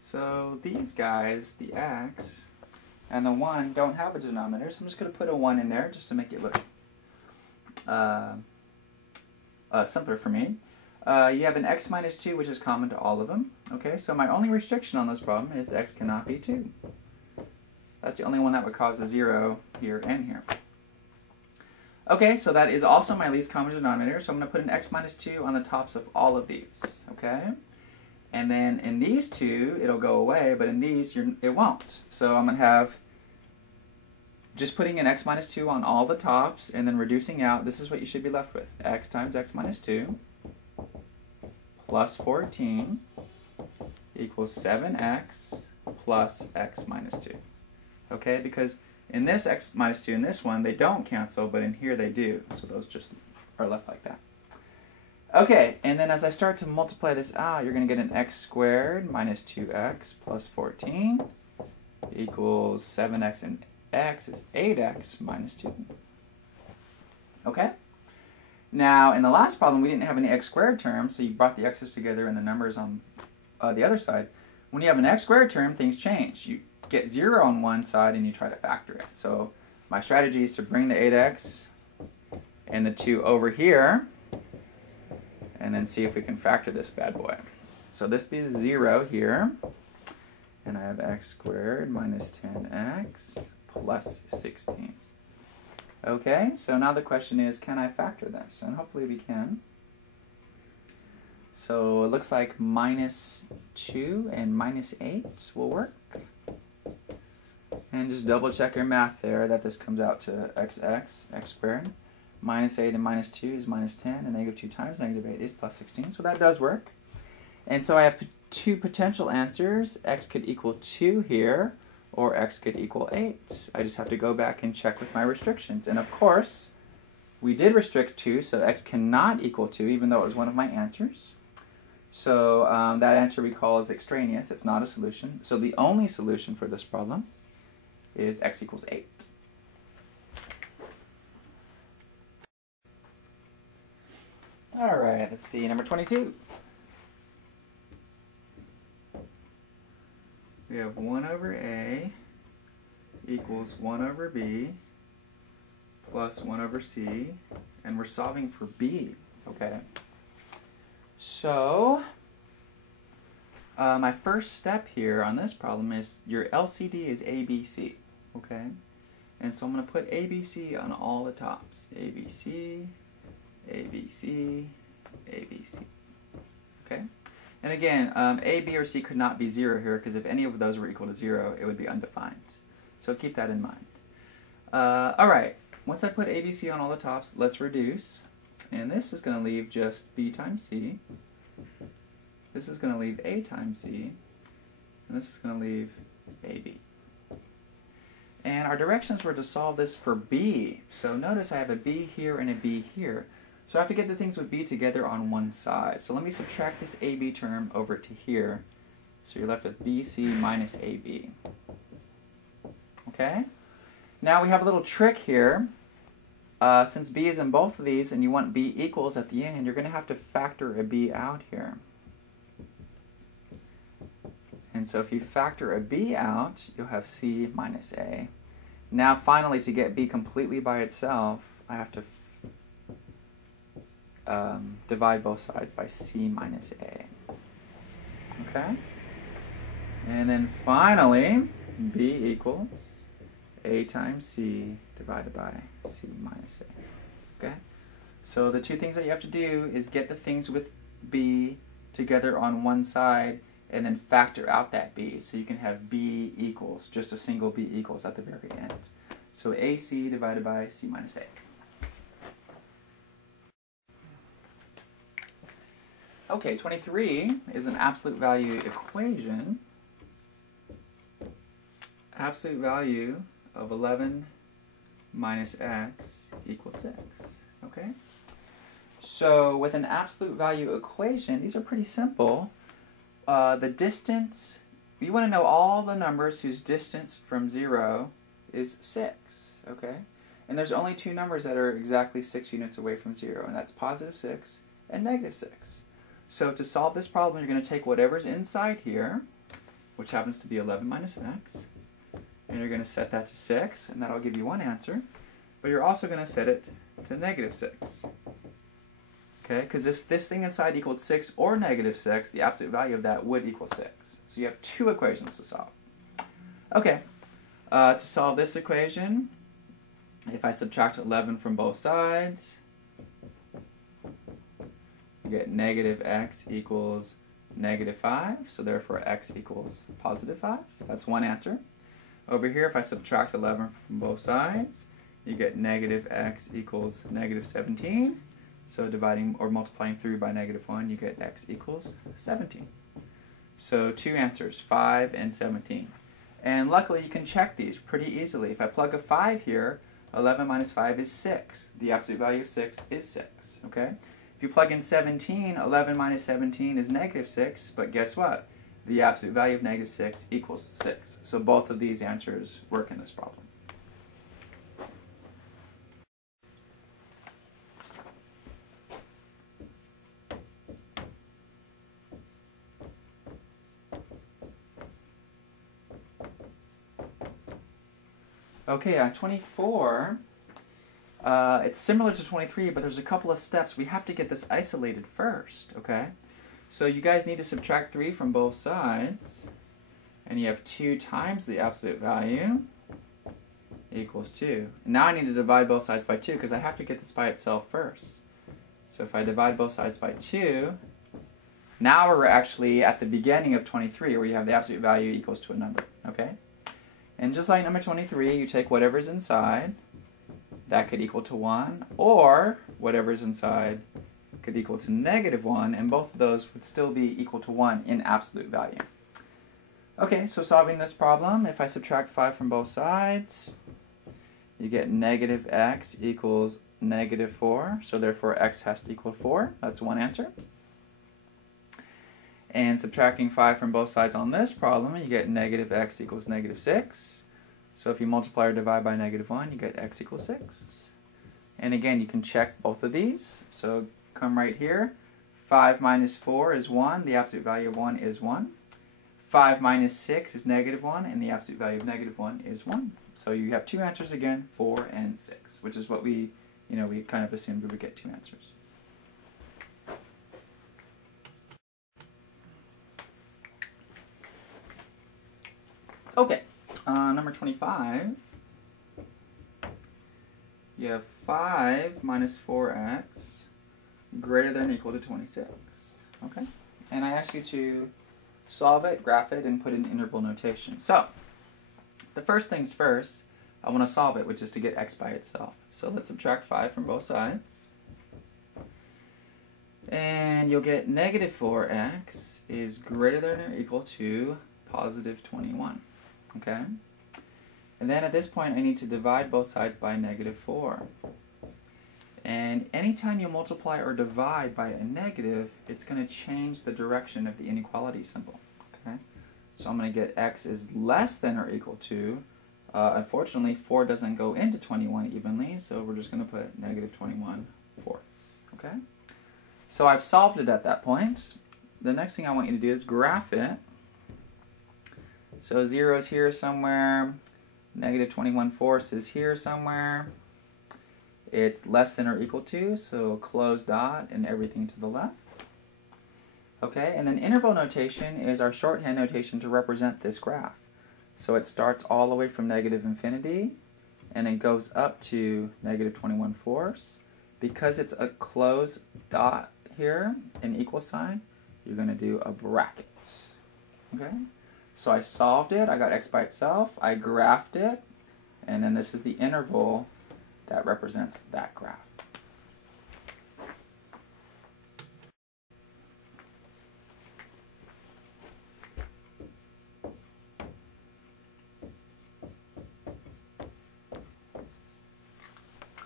so these guys, the x and the 1, don't have a denominator, so I'm just going to put a 1 in there just to make it look simpler for me. You have an x minus 2, which is common to all of them. Okay, so my only restriction on this problem is x cannot be 2. That's the only one that would cause a 0 here and here. Okay, so that is also my least common denominator, so I'm going to put an x minus 2 on the tops of all of these. Okay? And then in these two, it'll go away, but in these, it won't. So I'm going to have just putting an x minus 2 on all the tops and then reducing out. This is what you should be left with. X times x minus 2 plus 14 equals 7x plus x minus 2. Okay, because in this x minus 2 and this one, they don't cancel, but in here they do. So those just are left like that. Okay, and then as I start to multiply this out, you're going to get an x squared minus 2x plus 14 equals 7x, and x is 8x minus 2. Okay? Now, in the last problem, we didn't have any x squared terms, so you brought the x's together and the numbers on the other side. When you have an x squared term, things change. You get 0 on one side and you try to factor it. So my strategy is to bring the 8x and the 2 over here and then see if we can factor this bad boy. So this be 0 here, and I have x squared minus 10x plus 16. Okay, so now the question is, can I factor this? And hopefully we can. So it looks like minus 2 and minus 8 will work. And just double check your math there that this comes out to x squared. Minus 8 and minus 2 is minus 10, and negative 2 times negative 8 is plus 16. So that does work. And so I have two potential answers. X could equal 2 here, or x could equal 8. I just have to go back and check with my restrictions. And of course, we did restrict 2, so x cannot equal 2, even though it was one of my answers. So that answer we call is extraneous. It's not a solution. So the only solution for this problem is x equals 8. All right, let's see, number 22. We have 1 over a equals 1 over b plus 1 over c, and we're solving for b, okay? So, my first step here on this problem is your LCD is ABC, okay? And so I'm going to put ABC on all the tops. ABC, ABC, ABC, okay? And again, A, B, or C could not be 0 here, because if any of those were equal to 0, it would be undefined. So keep that in mind. All right, once I put A, B, C on all the tops, let's reduce. And this is going to leave just B times C. This is going to leave A times C. And this is going to leave AB. And our directions were to solve this for B. So notice I have a B here and a B here. So I have to get the things with B together on one side. So let me subtract this AB term over to here. So you're left with BC minus AB. Okay? Now we have a little trick here. Since B is in both of these and you want B equals at the end, you're going to have to factor a B out here. And so if you factor a B out, you'll have C minus A. Now finally, to get B completely by itself, I have to divide both sides by C minus A. Okay? And then finally, B equals A times C divided by C minus A. Okay? So the two things that you have to do is get the things with B together on one side and then factor out that B. So you can have B equals, just a single B equals at the very end. So AC divided by C minus A. Okay, 23 is an absolute value equation. Absolute value of 11 minus x equals 6. Okay? So with an absolute value equation, these are pretty simple. The distance, we want to know all the numbers whose distance from 0 is 6. Okay? And there's only two numbers that are exactly 6 units away from 0, and that's positive 6 and negative 6. So to solve this problem, you're going to take whatever's inside here, which happens to be 11 minus x, and you're going to set that to 6, and that'll give you one answer. But you're also going to set it to negative 6. Okay, because if this thing inside equaled 6 or negative 6, the absolute value of that would equal 6. So you have two equations to solve. Okay, to solve this equation, if I subtract 11 from both sides, you get negative x equals negative 5, so therefore x equals positive 5. That's one answer. Over here, if I subtract 11 from both sides, you get negative x equals negative 17. So dividing or multiplying through by negative 1, you get x equals 17. So two answers, 5 and 17. And luckily, you can check these pretty easily. If I plug a 5 here, 11 minus 5 is 6. The absolute value of 6 is 6. Okay? If you plug in 17, 11 minus 17 is negative 6. But guess what? The absolute value of negative 6 equals 6. So both of these answers work in this problem. Okay, on 24, it's similar to 23, but there's a couple of steps. We have to get this isolated first, okay? So you guys need to subtract 3 from both sides, and you have 2 times the absolute value equals 2. Now I need to divide both sides by 2 because I have to get this by itself first. So if I divide both sides by 2, now we're actually at the beginning of 23 where you have the absolute value equals to a number, okay? And just like number 23, you take whatever's inside, that could equal to 1, or whatever's inside could equal to negative 1, and both of those would still be equal to 1 in absolute value. Okay, so solving this problem, if I subtract 5 from both sides, you get negative x equals negative 4, so therefore x has to equal 4. That's one answer. And subtracting 5 from both sides on this problem, you get negative x equals negative 6. So if you multiply or divide by negative 1, you get x equals 6. And again, you can check both of these. So come right here. 5 minus 4 is 1. The absolute value of 1 is 1. 5 minus 6 is negative 1, and the absolute value of negative 1 is 1. So you have two answers again, 4 and 6, which is what we kind of assumed we would get two answers. Okay, number 25, you have 5 minus 4x greater than or equal to 26. Okay, and I ask you to solve it, graph it, and put in interval notation. So, the first things first, I want to solve it, which is to get x by itself. So let's subtract 5 from both sides. And you'll get negative 4x is greater than or equal to positive 21. Okay? And then at this point, I need to divide both sides by negative 4. And anytime you multiply or divide by a negative, it's going to change the direction of the inequality symbol. Okay? So I'm going to get x is less than or equal to, unfortunately, 4 doesn't go into 21 evenly, so we're just going to put negative 21 fourths. Okay? So I've solved it at that point. The next thing I want you to do is graph it. So 0 is here somewhere, negative 21 fourths is here somewhere. It's less than or equal to, so close dot and everything to the left. Okay, and then interval notation is our shorthand notation to represent this graph. So it starts all the way from negative infinity, and it goes up to negative 21 fourths. Because it's a closed dot here, an equal sign, you're going to do a bracket. Okay? So I solved it, I got x by itself, I graphed it, and then this is the interval that represents that graph.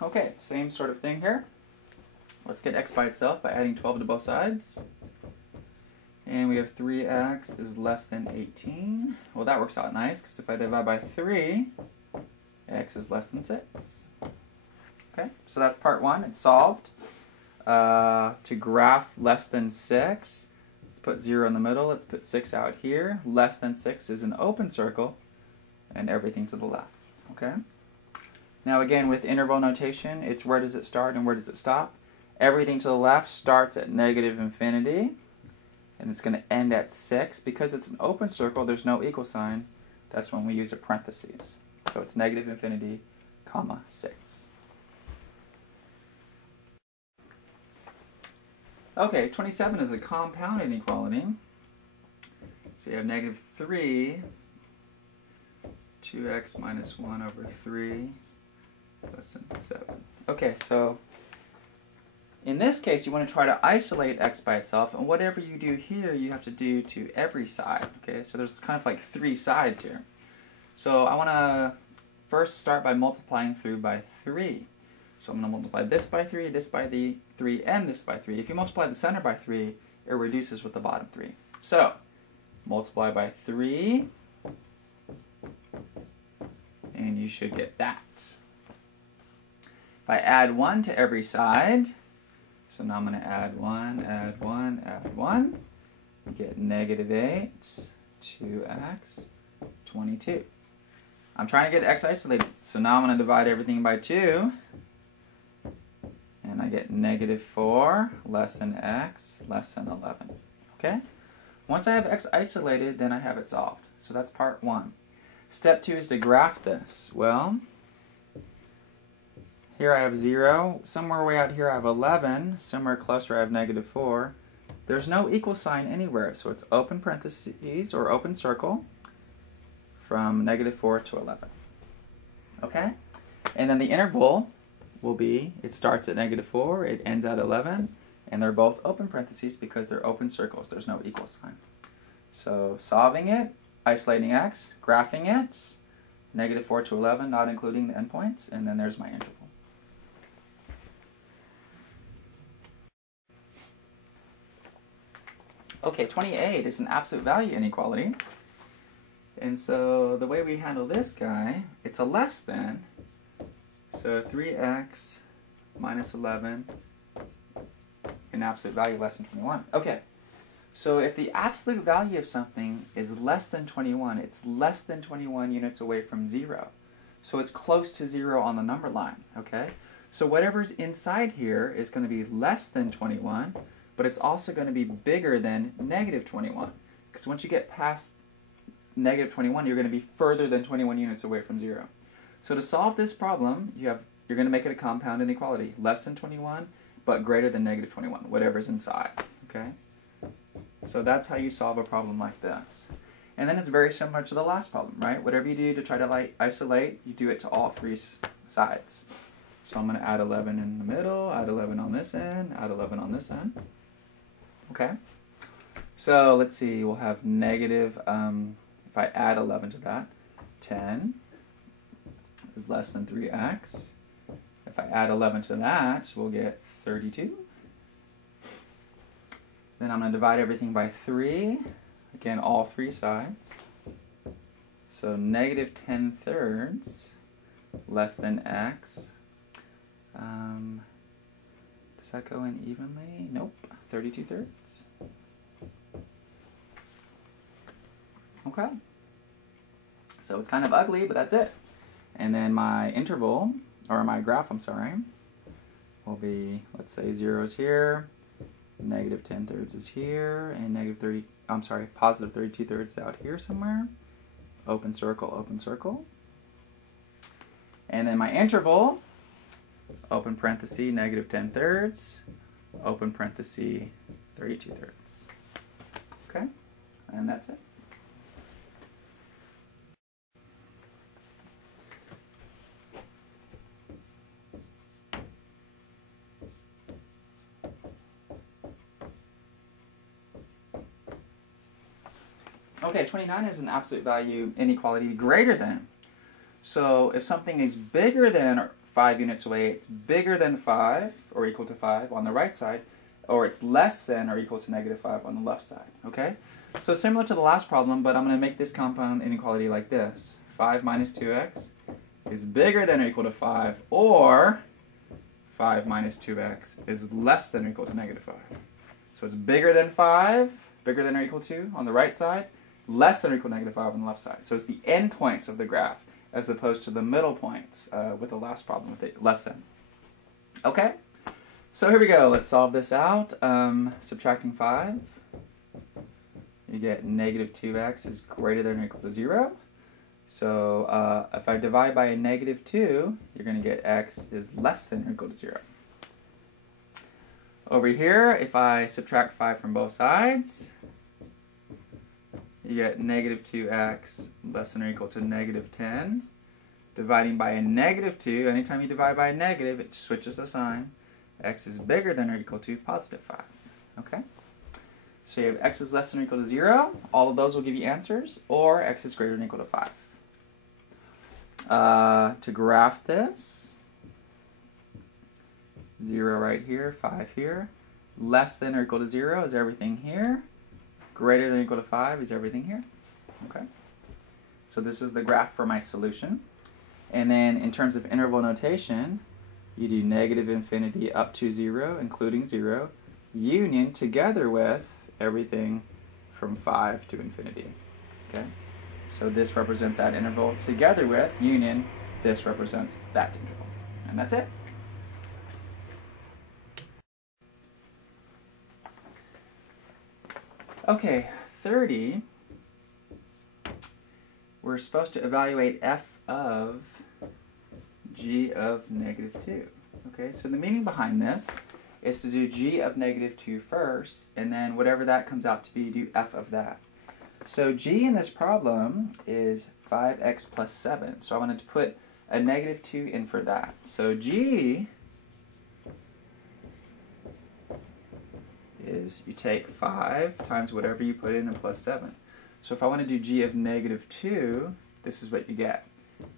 Okay, same sort of thing here. Let's get x by itself by adding 12 to both sides. And we have 3x is less than 18. Well, that works out nice, because if I divide by 3, x is less than 6. Okay, so that's part 1. It's solved. To graph less than 6, let's put 0 in the middle. Let's put 6 out here. Less than 6 is an open circle, and everything to the left. Okay? Now again, with interval notation, it's where does it start and where does it stop. Everything to the left starts at negative infinity, and it's going to end at 6. Because it's an open circle, there's no equal sign. That's when we use a parentheses. So it's negative infinity, comma, 6. Okay, 27 is a compound inequality. So you have negative 3, 2x minus 1 over 3, less than 7. Okay, so in this case, you want to try to isolate x by itself, and whatever you do here, you have to do to every side. Okay, so there's kind of like 3 sides here. So I want to first start by multiplying through by 3. So I'm going to multiply this by 3, this by the 3, and this by 3. If you multiply the center by 3, it reduces with the bottom 3. So multiply by 3, and you should get that. If I add 1 to every side, so now I'm going to add 1, add 1, add 1, we get negative 8, 2x, 22. I'm trying to get x isolated, so now I'm going to divide everything by 2, and I get negative 4 less than x less than 11. Okay? Once I have x isolated, then I have it solved. So that's part 1. Step 2 is to graph this. Well, here I have 0. Somewhere way out here I have 11. Somewhere closer I have negative 4. There's no equal sign anywhere, so it's open parentheses or open circle from negative 4 to 11. Okay? And then the interval will be, it starts at negative 4, it ends at 11, and they're both open parentheses because they're open circles. There's no equal sign. So solving it, isolating x, graphing it, negative 4 to 11, not including the endpoints, and then there's my interval. Okay, 28 is an absolute value inequality. And so the way we handle this guy, it's a less than. So 3x minus 11, an absolute value less than 21. Okay, so if the absolute value of something is less than 21, it's less than 21 units away from 0. So it's close to 0 on the number line, okay? So whatever's inside here is going to be less than 21, but it's also going to be bigger than negative 21. Because once you get past negative 21, you're going to be further than 21 units away from 0. So to solve this problem, you're going to make it a compound inequality. Less than 21, but greater than negative 21, whatever's inside. Okay? So that's how you solve a problem like this. And then it's very similar to the last problem, right? Whatever you do to try to isolate, you do it to all 3 sides. So I'm going to add 11 in the middle, add 11 on this end, add 11 on this end. Okay? So let's see, we'll have negative, if I add 11 to that, 10 is less than 3x. If I add 11 to that, we'll get 32. Then I'm going to divide everything by 3. Again, all 3 sides. So negative 10 thirds less than x. Does that go in evenly? Nope. 32 thirds. Okay. So it's kind of ugly, but that's it. And then my interval, or my graph, I'm sorry, will be, let's say 0 is here, negative 10 thirds is here, and positive 32 thirds out here somewhere. Open circle. And then my interval, open parenthesis, negative 10 thirds, open parenthesis, 32 thirds. Okay? And that's it. Okay, 29 is an absolute value inequality greater than. So if something is bigger than 5 units away, it's bigger than 5 or equal to 5 on the right side, or it's less than or equal to negative 5 on the left side, okay? So similar to the last problem, but I'm going to make this compound inequality like this. 5 minus 2x is bigger than or equal to 5, or 5 minus 2x is less than or equal to negative 5. So it's bigger than 5, bigger than or equal to on the right side, less than or equal to negative 5 on the left side. So it's the endpoints of the graph as opposed to the middle points with the last problem with it, less than. Okay? So here we go. Let's solve this out. Subtracting 5. You get negative 2x is greater than or equal to 0. So if I divide by a negative 2, you're going to get x is less than or equal to 0. Over here, if I subtract 5 from both sides, you get negative 2x less than or equal to negative 10. Dividing by a negative 2, anytime you divide by a negative, it switches the sign. X is bigger than or equal to positive 5. Okay? So you have x is less than or equal to 0. All of those will give you answers. Or x is greater than or equal to 5. To graph this, 0 right here, 5 here. Less than or equal to 0 is everything here. Greater than or equal to 5 is everything here. Okay? So this is the graph for my solution. And then in terms of interval notation, you do negative infinity up to 0, including 0, union together with everything from 5 to infinity. Okay? So this represents that interval together with union, this represents that interval. And that's it. Okay, 30, we're supposed to evaluate f of g of negative 2. Okay, so the meaning behind this is to do g of negative 2 first, and then whatever that comes out to be, do f of that. So g in this problem is 5x plus 7, so I wanted to put a negative 2 in for that. So g is you take 5 times whatever you put in and plus 7. So if I want to do g of negative 2, this is what you get.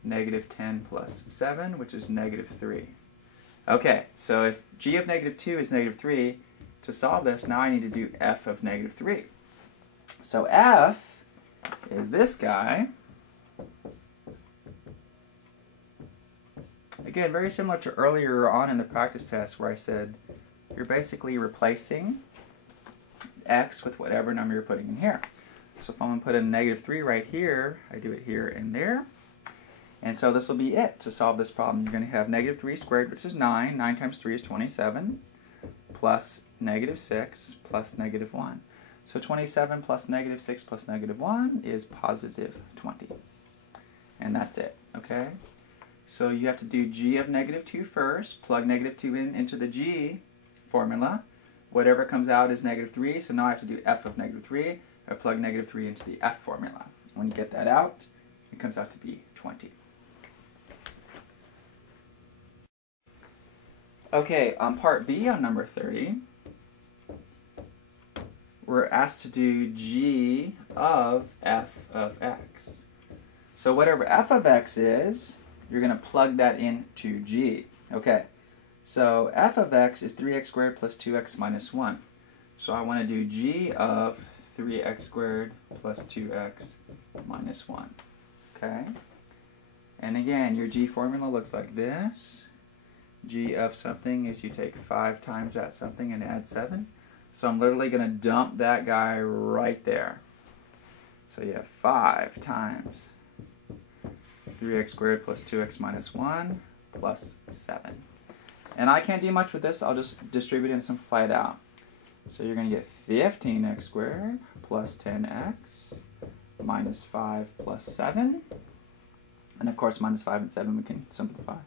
Negative 10 plus 7, which is negative 3. Okay, so if g of negative 2 is negative 3, to solve this, now I need to do f of negative 3. So f is this guy. Again, very similar to earlier on in the practice test where I said you're basically replacing x with whatever number you're putting in here. So if I'm going to put a negative 3 right here, I do it here and there. And so this will be it to solve this problem. You're going to have negative 3 squared, which is 9. 9 times 3 is 27, plus negative 6 plus negative 1. So 27 plus negative 6 plus negative 1 is positive 20. And that's it, okay? So you have to do g of negative 2 first, plug negative 2 into the g formula. Whatever comes out is negative 3, so now I have to do f of negative 3. I plug negative 3 into the f formula. When you get that out, it comes out to be 20. Okay, on part B on number 30, we're asked to do g of f of x. So whatever f of x is, you're going to plug that into g. Okay, so f of x is 3x squared plus 2x minus 1. So I want to do g of 3x squared plus 2x minus 1. Okay? And again, your g formula looks like this. G of something is you take 5 times that something and add 7. So I'm literally going to dump that guy right there. So you have 5 times 3x squared plus 2x minus 1 plus 7. And I can't do much with this. I'll just distribute and simplify it out. So you're going to get 15x squared plus 10x minus 5 plus 7. And of course, minus 5 and 7 we can simplify.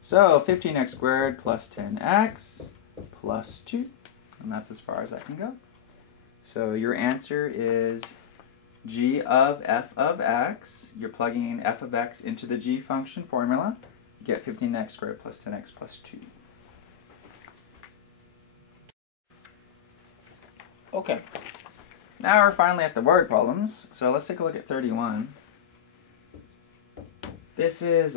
So 15x squared plus 10x plus 2. And that's as far as I can go. So your answer is g of f of x. You're plugging in f of x into the g function formula. You get 15x squared plus 10x plus 2. Okay, now we're finally at the word problems. So let's take a look at 31. This is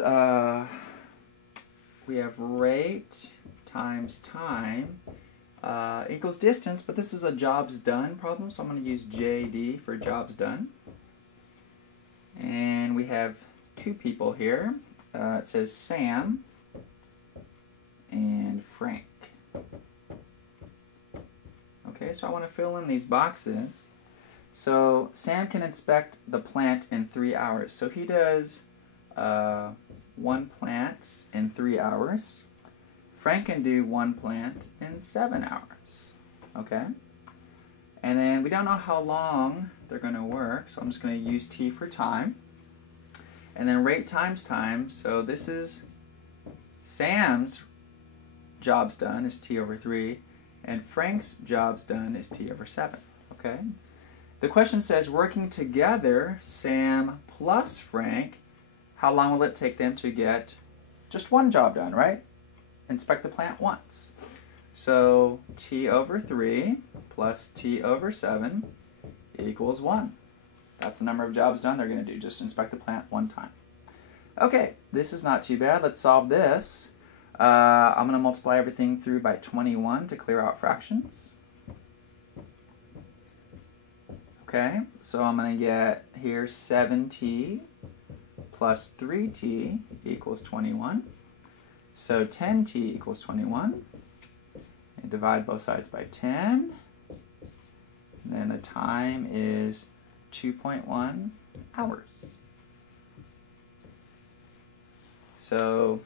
we have rate times time equals distance, but this is a jobs done problem, so I'm going to use JD for jobs done. And we have two people here. It says Sam and Frank. Okay, so I want to fill in these boxes. So Sam can inspect the plant in 3 hours. So he does one plant in 3 hours. Frank can do one plant in 7 hours. Okay? And then we don't know how long they're going to work, so I'm just going to use T for time. And then rate times time, so this is Sam's jobs done is T over 3, and Frank's jobs done is T over 7. Okay? The question says, working together, Sam plus Frank, how long will it take them to get just one job done, right? Inspect the plant once. So T over 3 plus T over 7 equals 1. That's the number of jobs done they're going to do. Just inspect the plant one time. Okay, this is not too bad. Let's solve this. I'm going to multiply everything through by 21 to clear out fractions. Okay, so I'm going to get here 7t plus 3t equals 21. So 10t equals 21. And divide both sides by 10. And then the time is 2.1 hours. So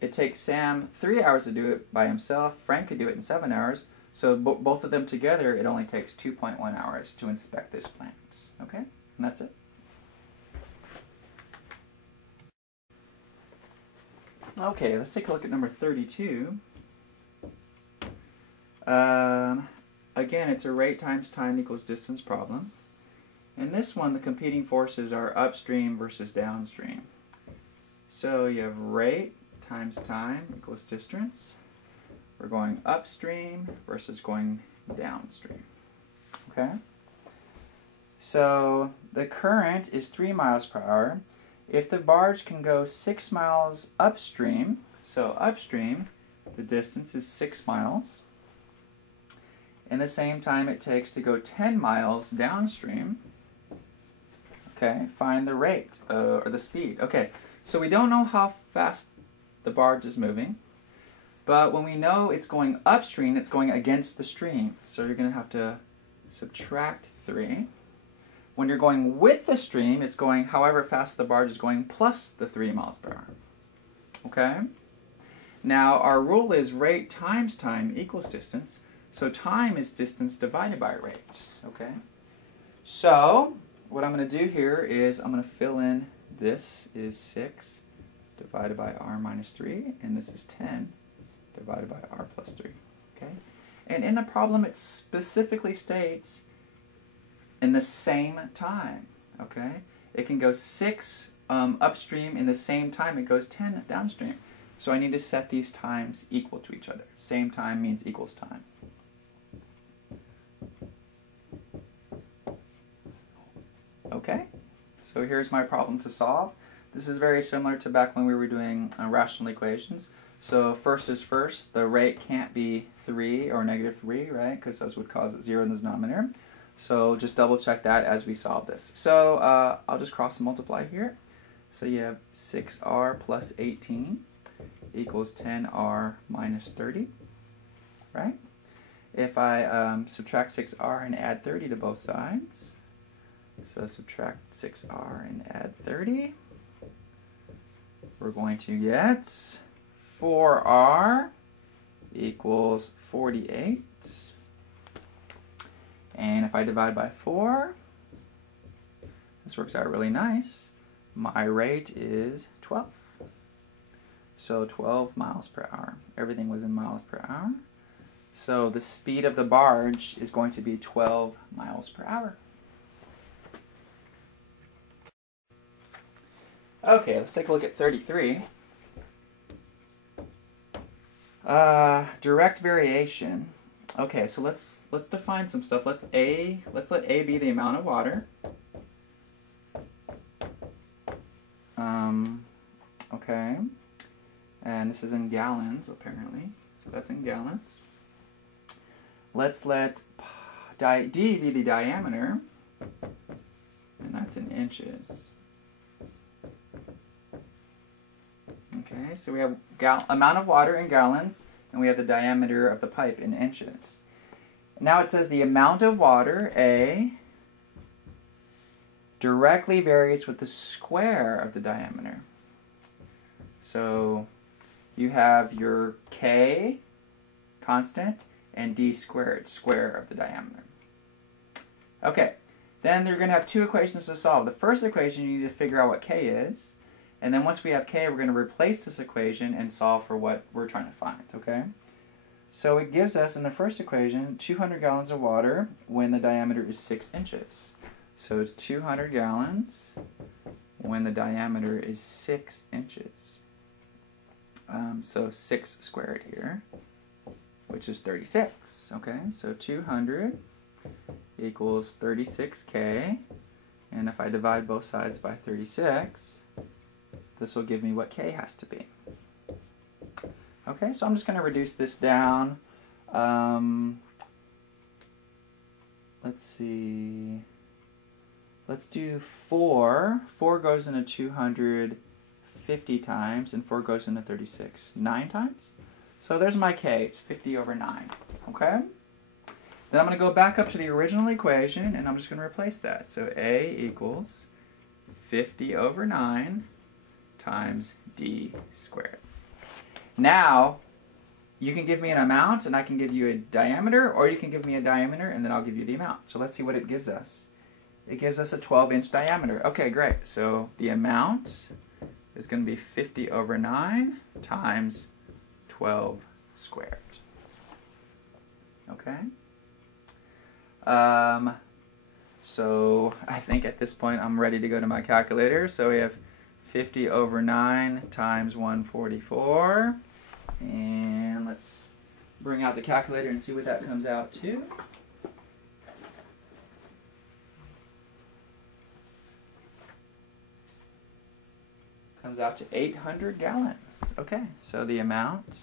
it takes Sam 3 hours to do it by himself. Frank could do it in 7 hours. So both of them together, it only takes 2.1 hours to inspect this plant. Okay? And that's it. Okay, let's take a look at number 32. Again, it's a rate times time equals distance problem. In this one, the competing forces are upstream versus downstream. So you have rate times time equals distance. We're going upstream versus going downstream. Okay? So the current is 3 miles per hour. If the barge can go 6 miles upstream, so upstream, the distance is 6 miles. In the same time it takes to go 10 miles downstream, okay, find the rate, or the speed. Okay, so we don't know how fast the barge is moving, but when we know it's going upstream, it's going against the stream. So you're going to have to subtract 3. When you're going with the stream, it's going however fast the barge is going plus the 3 miles per hour. Okay? Now, our rule is rate times time equals distance. So time is distance divided by rate. Okay? So, what I'm going to do here is I'm going to fill in this is 6 divided by r minus 3, and this is 10 divided by r plus 3. Okay? And in the problem, it specifically states in the same time. Okay? It can go 6 upstream in the same time it goes 10 downstream. So I need to set these times equal to each other. Same time means equals time. Okay? So here's my problem to solve. This is very similar to back when we were doing rational equations. So first is first, the rate can't be 3 or negative 3, right? Because those would cause it 0 in the denominator. So just double check that as we solve this. So I'll just cross and multiply here. So you have 6r plus 18 equals 10r minus 30, right? If I subtract 6r and add 30 to both sides, so subtract 6r and add 30, we're going to get 4r equals 48. And if I divide by 4, this works out really nice. My rate is 12. So 12 miles per hour. Everything was in miles per hour. So the speed of the barge is going to be 12 miles per hour. Okay, let's take a look at 33. Direct variation. Okay, so let's define some stuff. Let's let A be the amount of water. Okay. And this is in gallons, apparently. So that's in gallons. Let's let D be the diameter, and that's in inches. Okay, so we have amount of water in gallons, and we have the diameter of the pipe in inches. Now it says the amount of water, A, directly varies with the square of the diameter. So you have your K constant and D squared, square of the diameter. Okay, then you're going to have two equations to solve. The first equation, you need to figure out what K is. And then once we have K, we're going to replace this equation and solve for what we're trying to find, okay? So it gives us, in the first equation, 200 gallons of water when the diameter is 6 inches. So it's 200 gallons when the diameter is 6 inches. So 6 squared here, which is 36, okay? So 200 equals 36K, and if I divide both sides by 36, this will give me what K has to be. Okay, so I'm just going to reduce this down. Let's see. Let's do 4. 4 goes into 250 times, and 4 goes into 36 9 times. So there's my K. It's 50 over 9. Okay? Then I'm going to go back up to the original equation, and I'm just going to replace that. So A equals 50 over 9 times D squared. Now, you can give me an amount, and I can give you a diameter, or you can give me a diameter, and then I'll give you the amount. So let's see what it gives us. It gives us a 12-inch diameter. Okay, great. So the amount is going to be 50 over 9 times 12 squared. Okay? So I think at this point I'm ready to go to my calculator. So we have 50 over 9 times 144. And let's bring out the calculator and see what that comes out to. Comes out to 800 gallons. Okay, so the amount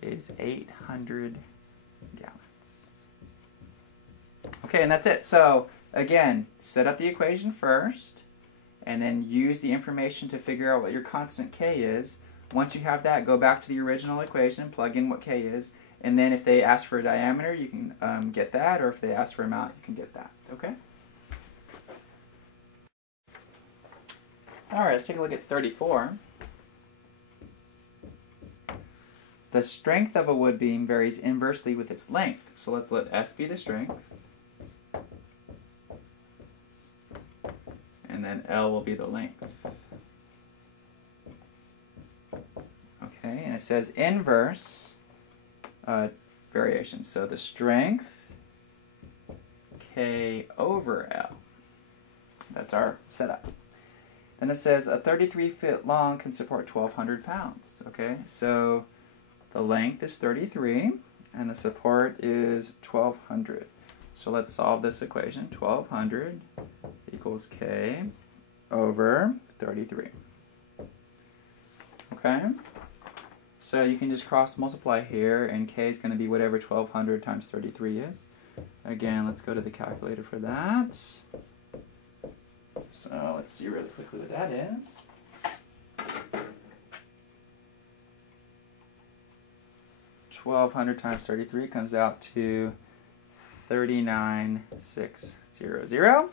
is 800 gallons. Okay, and that's it. So again, set up the equation first, and then use the information to figure out what your constant K is. Once you have that, go back to the original equation, plug in what K is, and then if they ask for a diameter, you can get that, or if they ask for an amount, you can get that. Okay? All right, let's take a look at 34. The strength of a wood beam varies inversely with its length. So let's let S be the strength. And then L will be the length. Okay, and it says inverse variation. So the strength, K over L. That's our setup. Then it says a 33 foot long can support 1,200 pounds. Okay, so the length is 33 and the support is 1,200. So let's solve this equation. 1,200 equals K over 33. Okay, so you can just cross multiply here, and K is going to be whatever 1,200 times 33 is. Again, let's go to the calculator for that. So let's see really quickly what that is. $1,200 times 33 comes out to 39,600.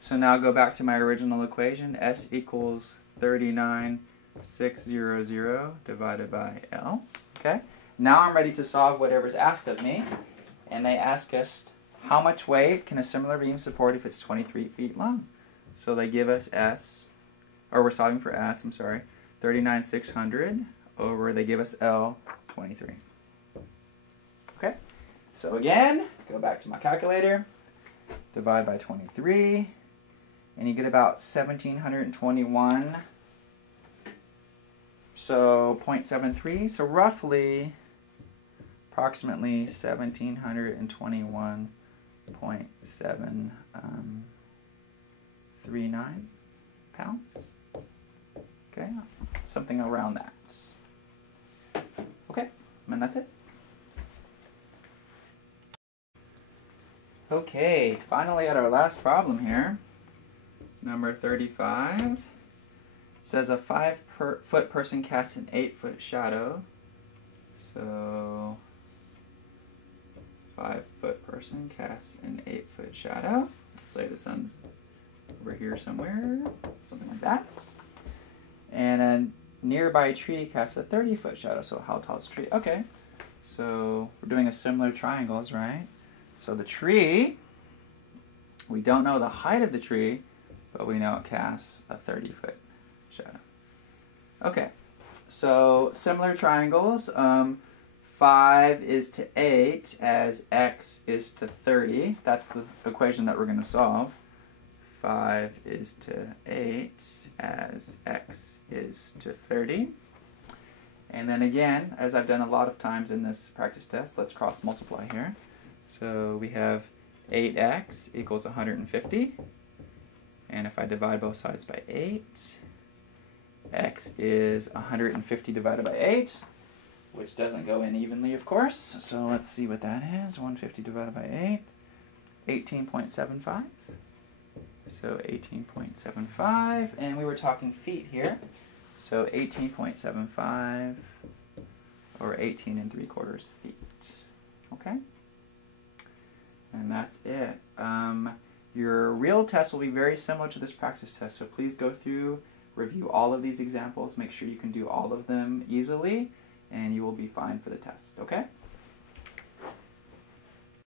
So now go back to my original equation. S equals 39,600 divided by L. Okay. Now I'm ready to solve whatever's asked of me. And they ask us how much weight can a similar beam support if it's 23 feet long. So they give us S, or we're solving for S, I'm sorry, 39,600 over, they give us L, 23. Okay, so again, go back to my calculator, divide by 23, and you get about 1,721, so 0.73, so roughly, approximately 1,721.739 pounds. Okay, something around that. And that's it. Okay, finally at our last problem here, number 35, says a 5-foot person casts an 8-foot shadow. So 5-foot person casts an 8-foot shadow. Let's say the sun's over here somewhere, something like that. And a nearby tree casts a 30-foot shadow. So how tall is the tree? Okay, so we're doing a similar triangles, right? So the tree, we don't know the height of the tree, but we know it casts a 30-foot shadow. Okay, so similar triangles. 5 is to 8 as x is to 30. That's the equation that we're going to solve. 5 is to 8 as x is to 30. And then again, as I've done a lot of times in this practice test, let's cross multiply here. So we have 8x equals 150. And if I divide both sides by 8, x is 150 divided by 8, which doesn't go in evenly, of course. So let's see what that is. 150 divided by 8, 18.75. So 18.75, and we were talking feet here. So 18.75, or 18 3/4 feet. Okay? And that's it. Your real test will be very similar to this practice test, so please go through, review all of these examples, make sure you can do all of them easily, and you will be fine for the test, okay?